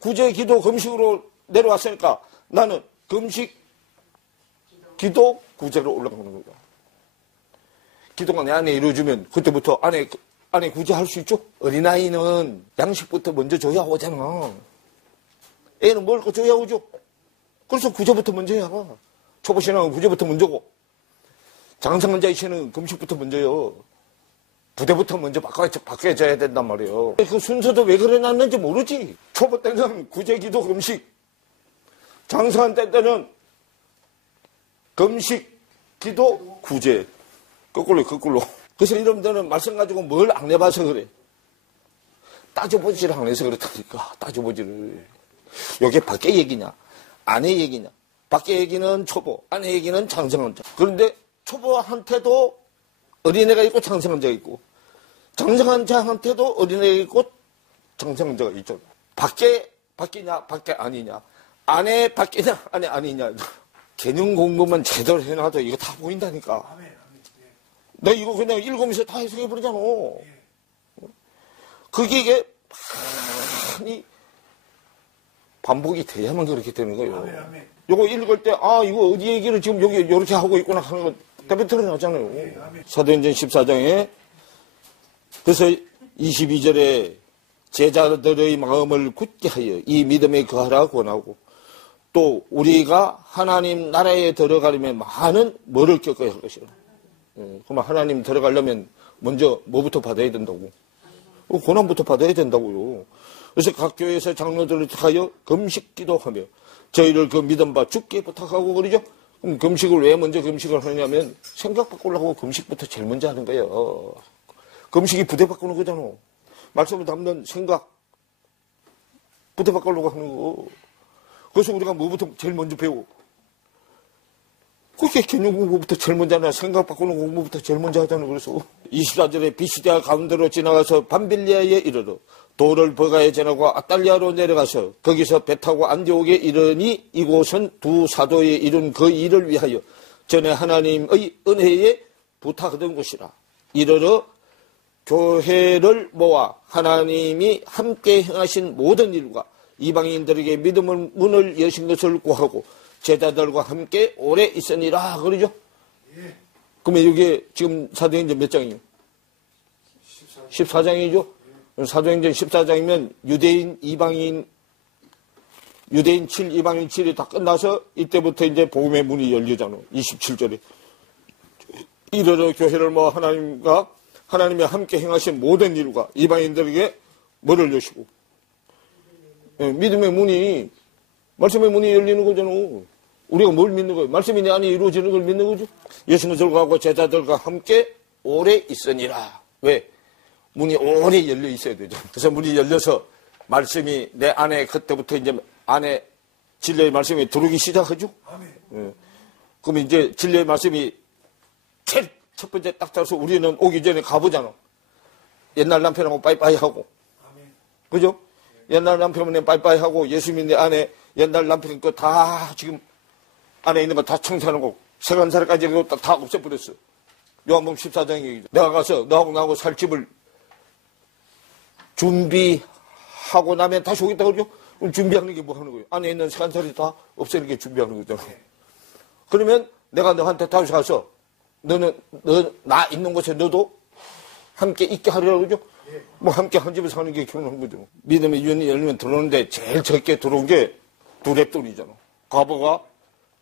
구제, 기도, 금식으로 내려왔으니까 나는 금식, 기도, 구제로 올라가는 거야. 기도가 내 안에 이루어지면 그때부터 안에 구제할 수 있죠. 어린아이는 양식부터 먼저 줘야 오잖아. 애는 먹을 거 줘야 오죠. 그래서 구제부터 먼저 해야. 초보신앙은 구제부터 먼저고, 장성한 자의 신은 금식부터 먼저요. 부대부터 먼저 바꿔줘야 된단 말이에요. 그 순서도 왜 그래놨는지 모르지. 초보 때는 구제, 기도, 금식. 장성한 때는 금식, 기도, 구제. 거꾸로. 그래서 여러분들은 말씀 가지고 뭘 안 해봐서 그래. 따져보지를 안 해서 그렇다니까. 따져보지를. 이게 밖에 얘기냐, 안에 얘기냐. 밖에 얘기는 초보, 안에 얘기는 장성한 자. 그런데 초보한테도 어린애가 있고 장성한 자가 있고, 장성한 자한테도 어린애가 있고 장성한 자가 있죠. 밖이냐, 밖에 아니냐. 안에 밖이냐, 안에 아니냐. 개념 공부만 제대로 해놔도 이거 다 보인다니까. 나 이거 그냥 읽으면서 다 해석해버리잖아. 그게 많이 반복이 돼야만 그렇게 되는 거예요. 요거 읽을 때, 이거 어디 얘기를 지금 여기 이렇게 하고 있구나 하는 건 답이 드러나잖아요. 사도행전 14장에 그래서 22절에 제자들의 마음을 굳게 하여 이 믿음에 거하라 권하고 또 우리가 하나님 나라에 들어가려면 많은 뭐를 겪어야 할 것이라. 그러면 하나님 들어가려면 먼저 뭐부터 받아야 된다고? 고난부터 받아야 된다고요. 그래서 각 교회에서 장로들을 하여 금식 기도하며 저희를 그 믿음 바 죽게 부탁하고 그러죠. 그럼 금식을 왜 먼저 금식을 하냐면 생각 바꾸려고 금식부터 제일 먼저 하는 거예요. 금식이 부대 바꾸는 거잖아. 말씀을 담는 생각 부대 바꾸려고 하는 거. 그래서 우리가 뭐부터 제일 먼저 배우고 그게 개념 공부부터 제일 먼저 하나 생각 바꾸는 공부부터 제일 먼저 하잖아. 그래서 24절에 비시디아 가운데로 지나가서 밤빌리아에 이르러 도를 버가에 지나고 아탈리아로 내려가서 거기서 배 타고 안디옥에 이르니 이곳은 두 사도에 이룬 그 일을 위하여 전에 하나님의 은혜에 부탁하던 곳이라. 이르러 교회를 모아 하나님이 함께 행하신 모든 일과 이방인들에게 믿음의 문을 여신 것을 구하고 제자들과 함께 오래 있으니라 그러죠. 예. 그러면 이게 지금 사도행전 몇 장이에요? 14장이죠. 예. 사도행전 14장이면 유대인 7, 이방인 7이 다 끝나서 이때부터 이제 복음의 문이 열리잖아요. 27절에. 이르러 교회를 모아 하나님이 함께 행하신 모든 일과 이방인들에게 뭐를 여시고. 예, 믿음의 문이, 말씀의 문이 열리는 거잖아. 우리가 뭘 믿는 거예요? 말씀이 내 안에 이루어지는 걸 믿는 거죠. 예수님들과 하고 제자들과 함께 오래 있으니라. 왜? 문이 오래 열려 있어야 되죠. 그래서 문이 열려서 말씀이 내 안에 그때부터 이제 안에 진리의 말씀이 들어오기 시작하죠. 예. 그럼 이제 진리의 말씀이 제일 첫 번째 딱 잡아서 우리는 오기 전에 가보잖아. 옛날 남편하고 빠이빠이 하고. 그죠? 옛날 남편은 빠이빠이 하고 예수님이 내 안에 옛날 남편 거 다 지금 안에 있는 거 다 청소하는 거 세간살까지 다 없애버렸어. 요한복음 14장 얘기죠. 내가 가서 너하고 나하고 살 집을 준비하고 나면 다시 오겠다 그러죠? 그럼 준비하는 게 뭐 하는 거예요? 안에 있는 세간살이 다 없애는 게 준비하는 거잖아. 그러면 내가 너한테 다시 가서 나 있는 곳에 너도 함께 있게 하려고 그러죠? 뭐 함께 한 집에 사는 게 결혼한 거죠. 믿음의 윤이 열리면 들어오는데 제일 적게 들어온 게 두 랩돈이잖아. 과거가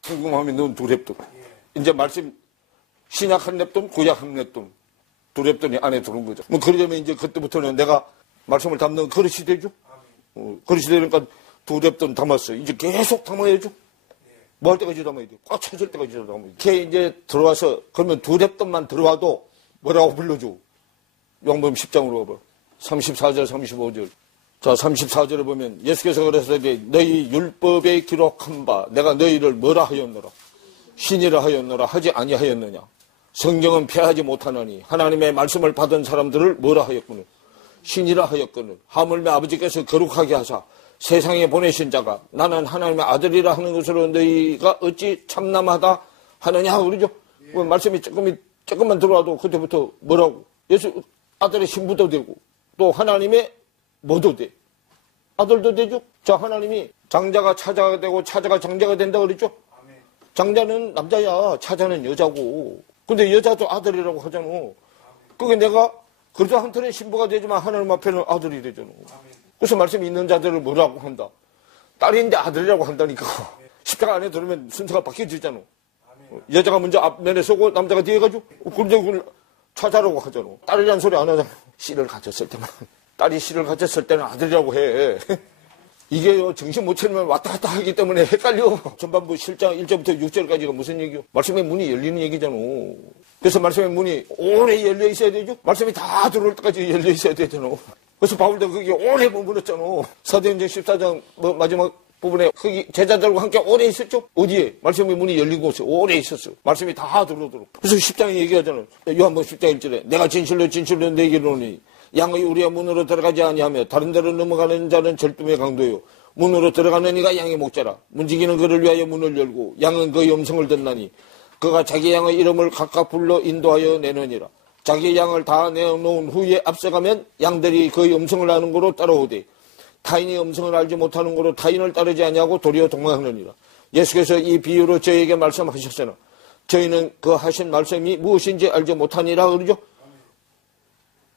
궁금하면 넌 두 랩돈. 이제 말씀 신약 한 랩돈, 구약 한 랩돈. 두 랩돈이 안에 들어온 거죠. 뭐 그러려면 이제 그때부터는 내가 말씀을 담는 그릇이 되죠. 그릇이 되니까 두 랩돈 담았어요. 이제 계속 담아야죠. 뭐 할 때까지 담아야 돼. 꽉 차질 때까지 담아야 돼. 걔 이제 들어와서 그러면 두 랩돈만 들어와도 뭐라고 불러줘. 요한복음 10장으로 가봐. 34절, 35절. 자, 34절에 보면 예수께서 그러시되 너희 율법에 기록한 바 내가 너희를 뭐라 하였노라. 신이라 하였노라 하지 아니하였느냐. 성경은 폐하지 못하느니 하나님의 말씀을 받은 사람들을 뭐라 하였거늘. 신이라 하였거늘. 하물며 아버지께서 거룩하게 하사 세상에 보내신 자가 나는 하나님의 아들이라 하는 것으로 너희가 어찌 참남하다 하느냐 그러죠. 말씀이 조금만 들어와도 그때부터 뭐라고. 예수 아들의 신부도 되고 또 하나님의 뭐도 돼. 아들도 되죠. 자, 하나님이 장자가 차자가 되고 차자가 장자가 된다 그랬죠. 장자는 남자야, 차자는 여자고. 근데 여자도 아들이라고 하잖아. 그게 내가 그래도 한편에 신부가 되지만 하나님 앞에는 아들이 되잖아. 그래서 말씀이 있는 자들을 뭐라고 한다. 딸인데 아들이라고 한다니까. 십자가 안에 들으면 순서가 바뀌어지잖아. 여자가 먼저 앞면에 서고 남자가 뒤에 가죠. 그런데 그걸 차자라고 하잖아. 딸이라는 소리 안 하잖아. 씨를 가졌을 때만. 딸이 씨를 가졌을 때는 아들이라고 해. 이게 정신 못 차리면 왔다 갔다 하기 때문에 헷갈려. 전반부 7장 1절부터 6절까지가 무슨 얘기요? 말씀의 문이 열리는 얘기잖아. 그래서 말씀의 문이 오래 열려 있어야 되죠? 말씀이 다 들어올 때까지 열려 있어야 되잖아. 그래서 바울도 그게 오래 머물렀잖아. 사도행전 14장 마지막 부분에 거기 제자들과 함께 오래 있었죠? 어디에? 말씀의 문이 열린 곳에 오래 있었어. 말씀이 다 들어오도록. 그래서 10장에 얘기하잖아. 요한복음 10장 1절에 내가 진실로 내게 이르노니 양의 우리의 문으로 들어가지 아니하며 다른 데로 넘어가는 자는 절tum의 강도요. 문으로 들어가는 이가 양의 목자라. 문지기는 그를 위하여 문을 열고 양은 그의 음성을 듣나니 그가 자기 양의 이름을 각각 불러 인도하여 내느니라. 자기 양을 다 내어놓은 후에 앞서가면 양들이 그의 음성을 아는 거로 따라오되 타인의 음성을 알지 못하는 거로 타인을 따르지 아니하고 도리어 도망하느니라. 예수께서 이 비유로 저에게 말씀하셨으나 저희는 그 하신 말씀이 무엇인지 알지 못하니라 그러죠.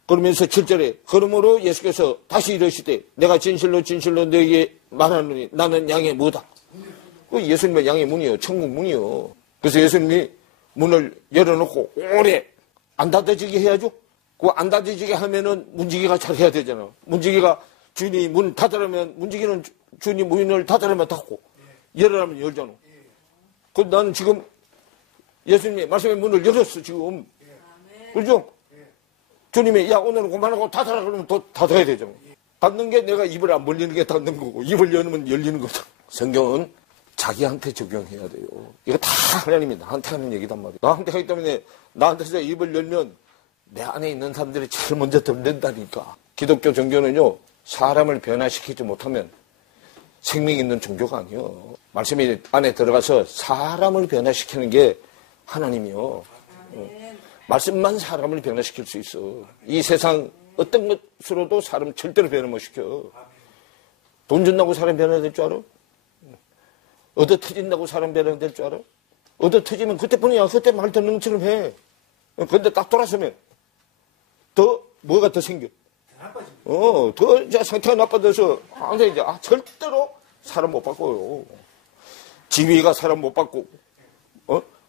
그러면서 7절에 그러므로 예수께서 다시 이르시되 내가 진실로 진실로 너에게 말하노니 나는 양의 무다. 그 예수님의 양의 문이요. 천국 문이요. 그래서 예수님이 문을 열어놓고 오래 안 닫아지게 해야죠. 그 안 닫아지게 하면은 문지기가 잘해야 되잖아. 문지기가 주인이 문 닫으라면 문지기는 주인이 문을 닫으라면 닫고 열으라면 열잖아. 그 나는 지금 예수님의 말씀의 문을 열었어 지금. 그렇죠? 주님이 야 오늘은 그만하고 닫아라 그러면 또 닫아야 되잖아. 닫는 게 내가 입을 안 벌리는 게 닫는 거고 입을 열면 열리는 거죠. 성경은 자기한테 적용해야 돼요. 이거 다 하나님이 나한테 하는 얘기단 말이에요. 나한테 하기 때문에 나한테서 입을 열면 내 안에 있는 사람들이 제일 먼저 덤댄다니까. 기독교 종교는요. 사람을 변화시키지 못하면 생명 있는 종교가 아니에요. 말씀이 안에 들어가서 사람을 변화시키는 게 하나님이요. 말씀만 사람을 변화시킬 수 있어. 이 세상 어떤 것으로도 사람 절대로 변화 못 시켜. 돈 준다고 사람 변화될 줄 알아? 얻어 터진다고 사람 변화될 줄 알아? 얻어 터지면 그때뿐이야. 그때 말 듣는 것처럼 해. 근데 딱 돌아서면 더 뭐가 더 생겨? 더 이제 상태가 나빠져서 항상 이제 절대로 사람 못 바꿔요. 지위가 사람 못 바꾸고,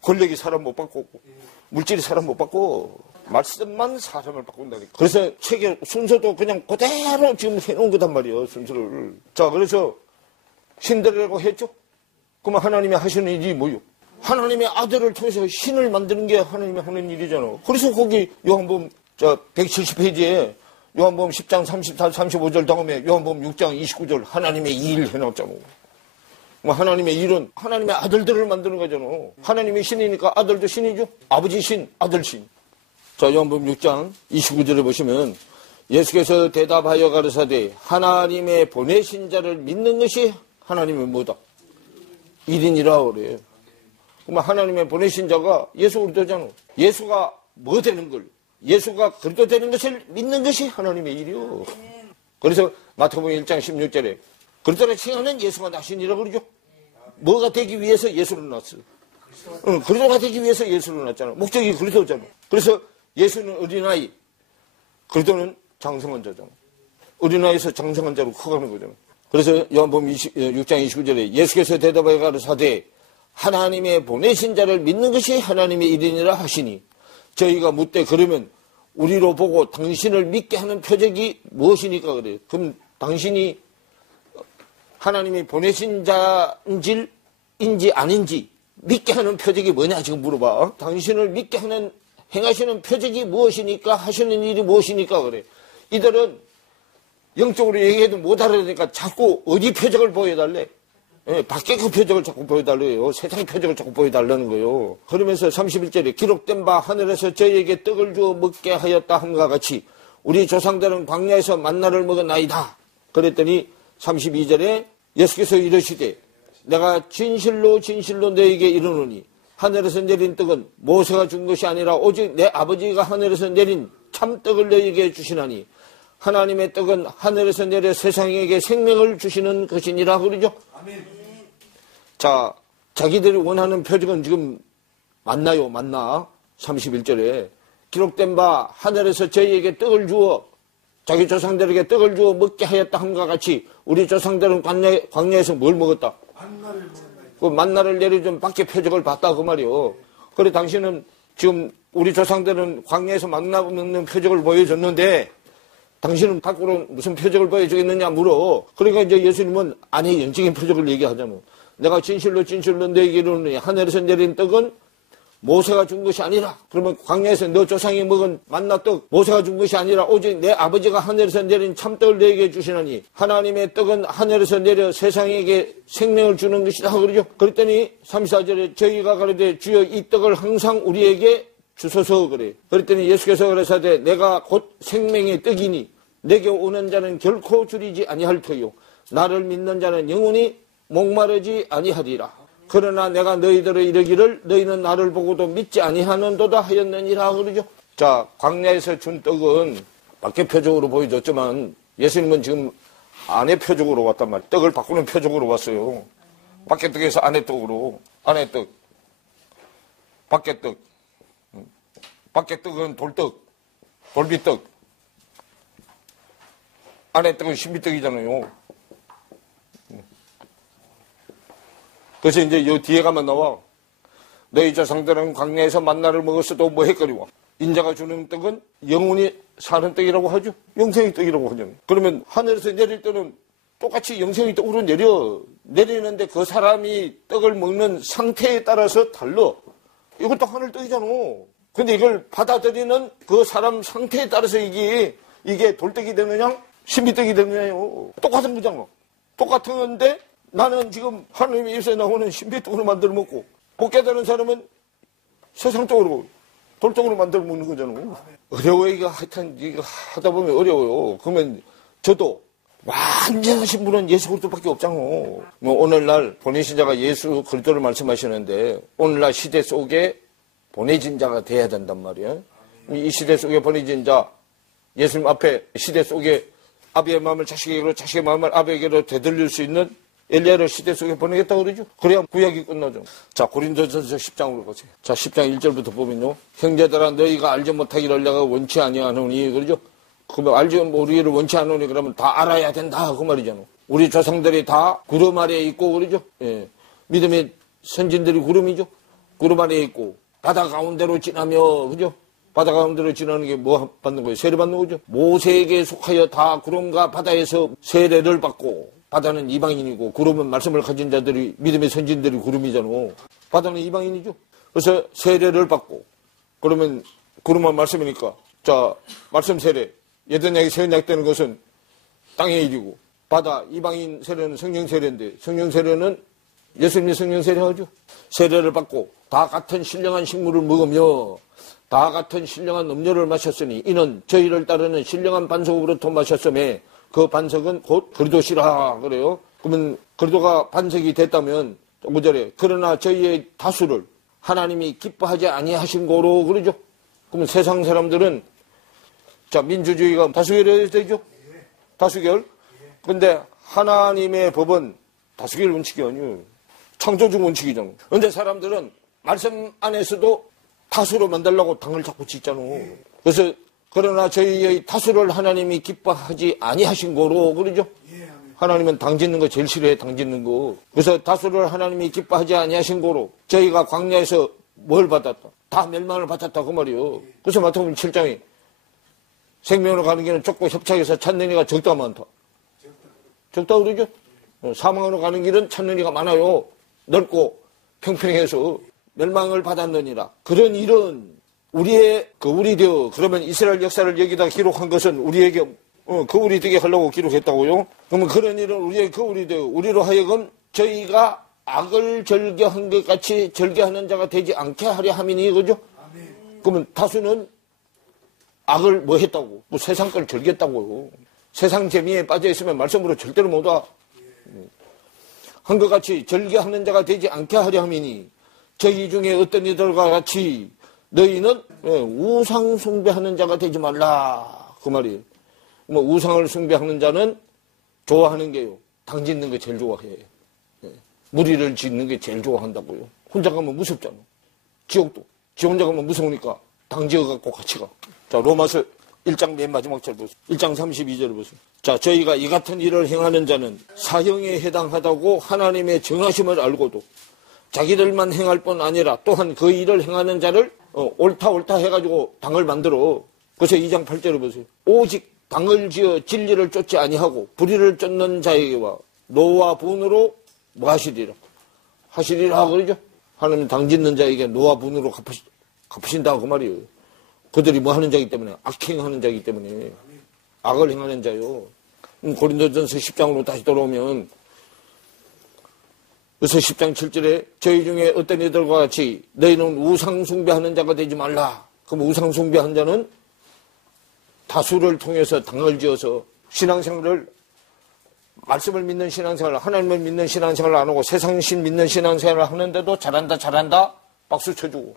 권력이 사람 못 바꾸고, 물질이 사람 못 바꿔. 말씀만 사람을 바꾼다니까. 그래서 책의 순서도 그냥 그대로 지금 해놓은 거단 말이에요. 순서를. 자, 그래서 신들이라고 했죠. 그러면 하나님이 하시는 일이 뭐요? 하나님의 아들을 통해서 신을 만드는 게 하나님이 하는 일이잖아. 그래서 거기 요한복음 170페이지에 요한복음 10장 34, 35절 다음에 요한복음 6장 29절 하나님의 일 해놨잖아. 하나님의 일은 하나님의 아들들을 만드는 거잖아. 하나님이 신이니까 아들도 신이죠. 아버지 신, 아들 신. 자, 요한복음 6장 29절에 보시면 예수께서 대답하여 가르사대 하나님의 보내신 자를 믿는 것이 하나님의 뭐다? 일인이라 그래요. 그러면 하나님의 보내신 자가 예수 그리스도잖아. 예수가 뭐 되는 걸, 예수가 그리스도 되는 것을 믿는 것이 하나님의 일이요. 그래서 마태복음 1장 16절에 그리스도를 칭하는 예수가 나신이라 그러죠. 뭐가 되기 위해서 예수를 낳았어요. 그리스도가 되기 위해서 예수를 낳았잖아. 목적이 그리스도잖아. 그래서 예수는 어린아이, 그리스도는 장성한 자잖아. 어린아이에서 장성한 자로 커가는 거잖아. 그래서 요한복음 6장 29절에 예수께서 대답하여 가르사대 하나님의 보내신 자를 믿는 것이 하나님의 일이니라 하시니 저희가 묻되 그러면 우리로 보고 당신을 믿게 하는 표적이 무엇이니까 그래요. 그럼 당신이 하나님이 보내신 자인지 아닌지 믿게 하는 표적이 뭐냐 지금 물어봐. 당신을 믿게 하는 행하시는 표적이 무엇이니까 하시는 일이 무엇이니까 그래. 이들은 영적으로 얘기해도 못 알아듣으니까 자꾸 어디 표적을 보여달래. 밖에 그 표적을 자꾸 보여달래요. 세상 표적을 자꾸 보여달라는 거예요. 그러면서 31절에 기록된 바 하늘에서 저희에게 떡을 주어 먹게 하였다 함과 같이 우리 조상들은 광야에서 만나를 먹었나이다. 그랬더니 32절에 예수께서 이르시되 내가 진실로 진실로 너에게 이르노니 하늘에서 내린 떡은 모세가 준 것이 아니라 오직 내 아버지가 하늘에서 내린 참떡을 너에게 주시나니 하나님의 떡은 하늘에서 내려 세상에게 생명을 주시는 것이니라 그러죠. 아멘. 자, 자기들이 원하는 표적은 지금 맞나요? 맞나? 31절에 기록된 바 하늘에서 저희에게 떡을 주어 자기 조상들에게 떡을 주어 먹게 하였다 함과 같이 우리 조상들은 광야에서 뭘 먹었다? 만나를 먹었다. 그 만나를 내려준 밖에 표적을 봤다 그 말이요. 그래 당신은 지금 우리 조상들은 광야에서 만나 먹는 표적을 보여줬는데 당신은 밖으로 무슨 표적을 보여주겠느냐 물어. 그러니까 이제 예수님은 아니 영적인 표적을 얘기하잖아. 내가 진실로 진실로 너에게 이르노니 하늘에서 내린 떡은 모세가 준 것이 아니라 그러면 광야에서 너 조상이 먹은 만나떡 모세가 준 것이 아니라 오직 내 아버지가 하늘에서 내린 참떡을 너에게 주시나니 하나님의 떡은 하늘에서 내려 세상에게 생명을 주는 것이다 그러죠. 그랬더니 34절에 저희가 가로되 주여 이 떡을 항상 우리에게 주소서 그래. 그랬더니 예수께서 그러사되 내가 곧 생명의 떡이니 내게 오는 자는 결코 줄이지 아니할 터요 나를 믿는 자는 영원히 목마르지 아니하리라. 그러나 내가 너희들을 이르기를 너희는 나를 보고도 믿지 아니하는도다 하였느니라 그러죠. 자, 광야에서 준 떡은 밖에 표적으로 보여줬지만 예수님은 지금 안에 표적으로 왔단 말이에요. 떡을 바꾸는 표적으로 왔어요. 밖에 떡에서 안에 떡으로. 안에 떡. 밖에 떡. 밖에 떡은 돌떡. 돌비떡. 안에 떡은 신비떡이잖아요. 그래서 이제 요 뒤에 가면 나와. 너희 조상들은 광야에서 만나를 먹었어도 뭐 했거리와. 인자가 주는 떡은 영원히 사는 떡이라고 하죠. 영생의 떡이라고 하죠. 그러면 하늘에서 내릴 때는 똑같이 영생의 떡으로 내리는데 그 사람이 떡을 먹는 상태에 따라서 달라. 이것도 하늘 떡이잖아. 근데 이걸 받아들이는 그 사람 상태에 따라서 이게 돌떡이 되느냐, 신비떡이 되느냐요. 똑같은 거잖아. 똑같은 건데 나는 지금 하나님의 입에서 나오는 신비떡으로 만들어 먹고 못 깨달은 사람은 세상적으로 돌떡으로 만들어 먹는 거잖아. 어려워요. 이거 하여튼 이거 하다 보면 어려워요. 그러면 저도 완전하신 분은 예수 그리스도밖에 없잖아. 뭐 오늘날 보내신 자가 예수 그리스도를 말씀하시는데 오늘날 시대 속에 보내진 자가 돼야 된단 말이에요. 이 시대 속에 보내진 자, 예수님 앞에 시대 속에 아비의 마음을 자식에게로 자식의 마음을 아비에게로 되돌릴 수 있는 엘리야를 시대 속에 보내겠다고 그러죠. 그래야 구약이 끝나죠. 자, 고린도전서 10장으로 보세요. 자, 10장 1절부터 보면요. 형제들아 너희가 알지 못하기를 내가 원치 아니하노니 그러죠. 그러면 알지 모르기를 원치 않으니 그러면 다 알아야 된다 그 말이잖아. 우리 조상들이 다 구름 아래에 있고 그러죠. 예. 믿음의 선진들이 구름이죠. 구름 아래에 있고 바다 가운데로 지나며 그죠. 바다 가운데로 지나는 게 뭐 받는 거예요? 세례 받는 거죠. 모세에게 속하여 다 구름과 바다에서 세례를 받고 바다는 이방인이고 구름은 말씀을 가진 자들이 믿음의 선진들이 구름이잖아. 바다는 이방인이죠. 그래서 세례를 받고 그러면 구름은 말씀이니까 자 말씀 세례 예전약이 새언약 되는 것은 땅의 일이고 바다 이방인 세례는 성령 세례인데 성령 세례는 예수님이 성령 세례하죠. 세례를 받고 다 같은 신령한 식물을 먹으며 다 같은 신령한 음료를 마셨으니 이는 저희를 따르는 신령한 반석으로부터 마셨음에 그 반석은 곧 그리스도시라 그래요. 그러면 그리스도가 반석이 됐다면 5절에 그러나 저희의 다수를 하나님이 기뻐하지 아니하신 거로 그러죠. 그러면 세상 사람들은 자 민주주의가 다수결이 되죠. 다수결. 근데 하나님의 법은 다수결 원칙이 아니에요. 창조적 원칙이잖아. 그런데 사람들은 말씀 안에서도 다수로 만들려고 당을 자꾸 짓잖아. 그래서 그러나 저희의 다수를 하나님이 기뻐하지 아니하신 거로 그러죠. 하나님은 당 짓는 거 제일 싫어해. 당 짓는 거. 그래서 다수를 하나님이 기뻐하지 아니하신 거로 저희가 광야에서 뭘 받았다. 다 멸망을 받았다 그 말이요. 그래서 마태복음 7장에 생명으로 가는 길은 좁고 협착해서 찾는 이가 적다 많다. 적다 그러죠. 사망으로 가는 길은 찾는 이가 많아요. 넓고 평평해서 멸망을 받았느니라. 그런 일은 우리의 그 우리 되어 그러면 이스라엘 역사를 여기다 기록한 것은 우리에게 그 우리 되게 하려고 기록했다고요. 그러면 그런 일은 우리의 그 우리 되어 우리로 하여금 저희가 악을 절개한 것 같이 절개하는 자가 되지 않게 하려 함이니 그죠? 그러면 다수는 악을 뭐 했다고? 뭐 세상 걸 절개했다고요. 세상 재미에 빠져 있으면 말씀으로 절대로 못 와. 한 것 같이 절개하는 자가 되지 않게 하려 함이니 저희 중에 어떤 이들과 같이 너희는 우상 숭배하는 자가 되지 말라 그 말이에요. 뭐 우상을 숭배하는 자는 좋아하는 게요. 당 짓는 거 제일 좋아해. 무리를 짓는 게 제일 좋아한다고요. 혼자 가면 무섭잖아. 지옥도. 지 혼자 가면 무서우니까 당 지어갖고 같이 가. 자 로마서 1장 맨 마지막 절 보세요. 1장 32절 보세요. 자 저희가 이 같은 일을 행하는 자는 사형에 해당하다고 하나님의 정하심을 알고도 자기들만 행할 뿐 아니라 또한 그 일을 행하는 자를 옳다 해가지고 당을 만들어. 그래서 2장 8절을 보세요. 오직 당을 지어 진리를 쫓지 아니하고 불의를 쫓는 자에게와 노와 분으로 뭐 하시리라 그러죠. 하나님 당 짓는 자에게 노와 분으로 갚으신다 그 말이에요. 그들이 뭐 하는 자이기 때문에 악행하는 자이기 때문에 악을 행하는 자요. 고린도전서 10장으로 다시 돌아오면 그래서 10장 7절에 저희 중에 어떤 이들과 같이 너희는 우상 숭배하는 자가 되지 말라. 그럼 우상 숭배한 자는 다수를 통해서 당을 지어서 신앙생활을 말씀을 믿는 신앙생활을 하나님을 믿는 신앙생활을 안 하고 세상신 믿는 신앙생활을 하는데도 잘한다 박수 쳐주고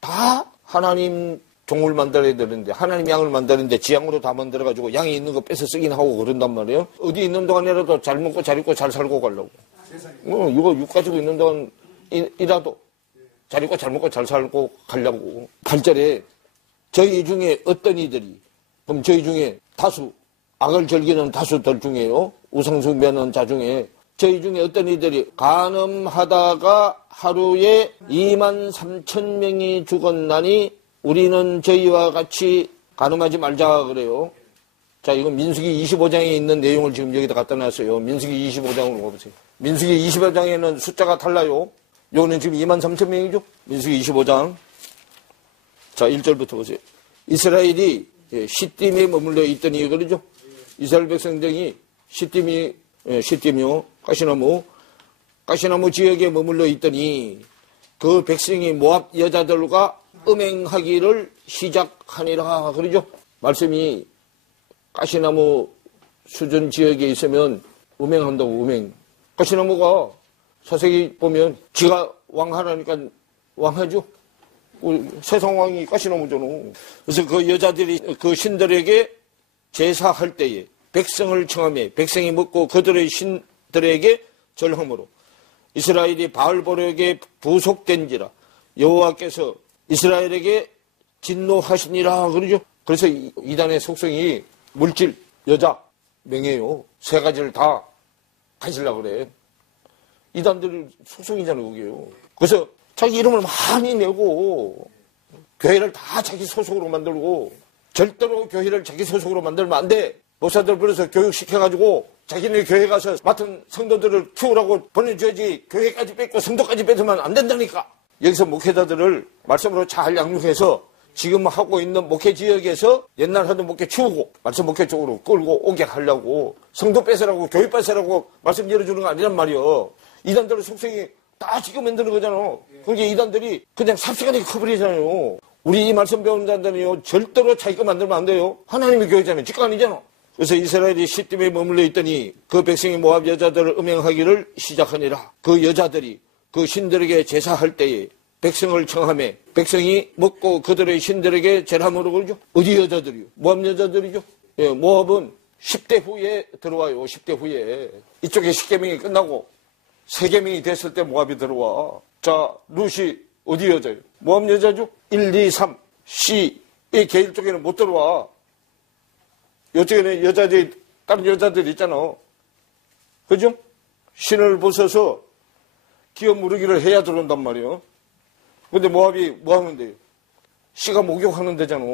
다 하나님 종을 만들어야 되는데 하나님 양을 만드는데 지 양으로 다 만들어가지고 양이 있는 거 뺏어 쓰긴 하고 그런단 말이에요. 어디 있는 동안이라도 잘 먹고 잘 입고 잘 살고 가려고. 이거 육 가지고 있는 동안이라도 잘 입고 잘 먹고 잘 살고 가려고. 8절에 저희 중에 어떤 이들이, 그럼 저희 중에 다수, 악을 즐기는 다수들 중에요, 우상숭배하는 자 중에 저희 중에 어떤 이들이 간음하다가 하루에 23,000명이 죽었나니 우리는 저희와 같이 간음하지 말자 그래요. 자, 이건 민수기 25장에 있는 내용을 지금 여기다 갖다 놨어요. 민수기 25장으로 가보세요. 민수기 25장에는 숫자가 달라요. 요거는 지금 23,000명이죠. 민수기 25장. 자, 1절부터 보세요. 이스라엘이 시딤에 머물러 있더니 그러죠. 이스라엘 백성들이 시딤이요. 가시나무 지역에 머물러 있더니 그 백성이 모압 여자들과 음행하기를 시작하니라 그러죠. 말씀이 가시나무 수준 지역에 있으면 음행한다고. 음행. 가시나무가 사색이 보면 지가 왕하라니까 왕하죠. 세상 왕이 가시나무잖아. 그래서 그 여자들이 그 신들에게 제사할 때에 백성을 청하며 백성이 먹고 그들의 신들에게 절함으로 이스라엘이 바알보력에 부속된지라 여호와께서 이스라엘에게 진노하시니라 그러죠. 그래서 이단의 속성이 물질, 여자, 명예요. 세 가지를 다 가지려고 그래. 이단들 속성이잖아 그게요. 그래서 자기 이름을 많이 내고 교회를 다 자기 소속으로 만들고 절대로 교회를 자기 소속으로 만들면 안 돼. 목사들 불러서 교육시켜가지고 자기네 교회 가서 맡은 성도들을 키우라고 보내줘야지 교회까지 뺏고 성도까지 뺏으면 안 된다니까. 여기서 목회자들을 말씀으로 잘 양육해서 지금 하고 있는 목회 지역에서 옛날 하던 목회 치우고 말씀 목회 쪽으로 끌고 오게 하려고 성도 뺏으라고 교회 뺏으라고 말씀 열어주는 거 아니란 말이요. 이단들의 속성이 다 지금 만드는 거잖아. 그러니까 이단들이 그냥 삽시간에 커버리잖아요. 우리 이 말씀 배우는 자들은요 절대로 자기 거 만들면 안 돼요. 하나님의 교회잖아요. 지가 아니잖아. 그래서 이스라엘이 시딤에 머물러 있더니 그 백성이 모압 여자들을 음행하기를 시작하니라. 그 여자들이 그 신들에게 제사할 때에 백성을 청하며 백성이 먹고 그들의 신들에게 제람으로 그러죠. 어디 여자들이요? 모압 여자들이죠. 예, 모압은 10대 후에 들어와요. 10대 후에. 이쪽에 10계명이 끝나고 3계명이 됐을 때 모압이 들어와. 자, 룻이 어디 여자예요? 모압 여자죠. 1, 2, 3, C의 계일 쪽에는 못 들어와. 이쪽에는 여자들이, 다른 여자들이 있잖아. 그죠? 신을 벗어서 기업 무르기를 해야 들어온단 말이에요. 근데 모압이 뭐 하면 돼요? 씨가 목욕하는 데잖아.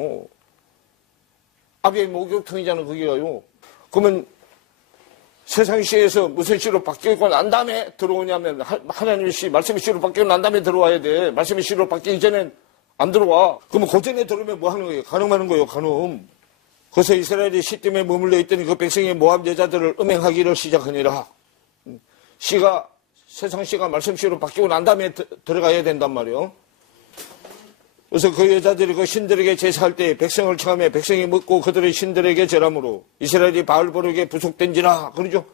아비의 목욕통이잖아, 그게요. 그러면 세상 씨에서 무슨 씨로 바뀌고 난 다음에 들어오냐면 하나님의 씨, 말씀의 씨로 바뀌고 난 다음에 들어와야 돼. 말씀의 씨로 바뀌기 전엔 안 들어와. 그러면 그 전에 들어오면 뭐 하는 거예요? 간음하는 거예요, 간음. 그래서 이스라엘이 시딤에 머물러 있더니 그 백성이 모압 여자들을 음행하기를 시작하니라. 씨가, 세상 씨가 말씀 씨로 바뀌고 난 다음에 들어가야 된단 말이에요. 그래서 그 여자들이 그 신들에게 제사할 때 백성을 청하며 백성이 먹고 그들의 신들에게 절함으로 이스라엘이 바알보력에 부속된지라 그러죠.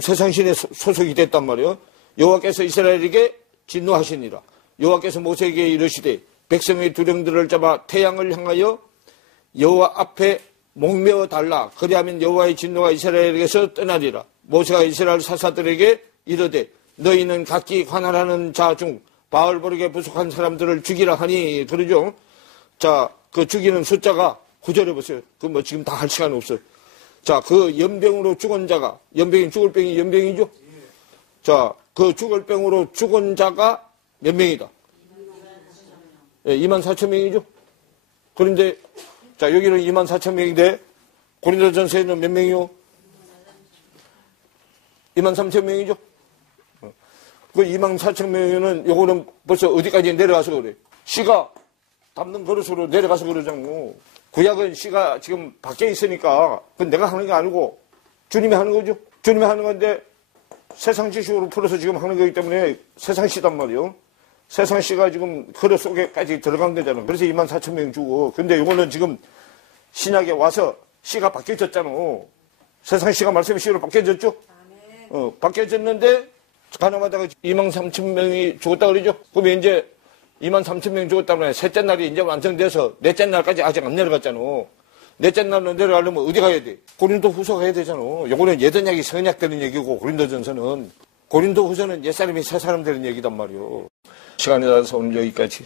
세상 신의 소속이 됐단 말이에요. 여호와께서 이스라엘에게 진노하시니라. 여호와께서 모세에게 이르시되 백성의 두령들을 잡아 태양을 향하여 여호와 앞에 목매어 달라. 그리하면 여호와의 진노가 이스라엘에게서 떠나리라. 모세가 이스라엘 사사들에게 이르되 너희는 각기 관할하는 자 중 바알보력에 부속한 사람들을 죽이라 하니 그러죠. 자, 그 죽이는 숫자가 9절에 보세요. 그 뭐 지금 다 할 시간 없어요. 자, 그 연병으로 죽은 자가, 연병이 죽을 병이 연병이죠. 자, 그 죽을 병으로 죽은 자가 몇 명이다? 24,000명이죠. 그런데 자, 여기는 24,000명인데 고린도전서에는 몇 명이요? 23,000명이죠. 그 24,000명이면 요거는 벌써 어디까지 내려가서 그래. 씨가 담는 그릇으로 내려가서 그러잖아요. 구약은 씨가 지금 밖에 있으니까 그건 내가 하는 게 아니고 주님이 하는 거죠. 주님이 하는 건데 세상 지식으로 풀어서 지금 하는 거기 때문에 세상 씨단 말이에요. 세상 씨가 지금 그릇 속에까지 들어간 거잖아. 그래서 24,000명 주고. 근데 요거는 지금 신약에 와서 씨가 바뀌어졌잖아. 세상 씨가 말씀의 씨로 바뀌어졌죠. 바뀌어졌는데 가늠하다가 23,000명이 죽었다 그러죠. 그러면 이제 2만 3천 명 죽었다면 셋째 날이 이제 완성돼서 넷째 날까지 아직 안 내려갔잖아. 넷째 날로 내려가려면 어디 가야 돼? 고린도 후서 가야 되잖아. 요거는 예전약이 선약되는 얘기고 고린도전서는 고린도 후서는 옛사람이 새사람 되는 얘기단 말이오. 시간이 나서 오늘 여기까지.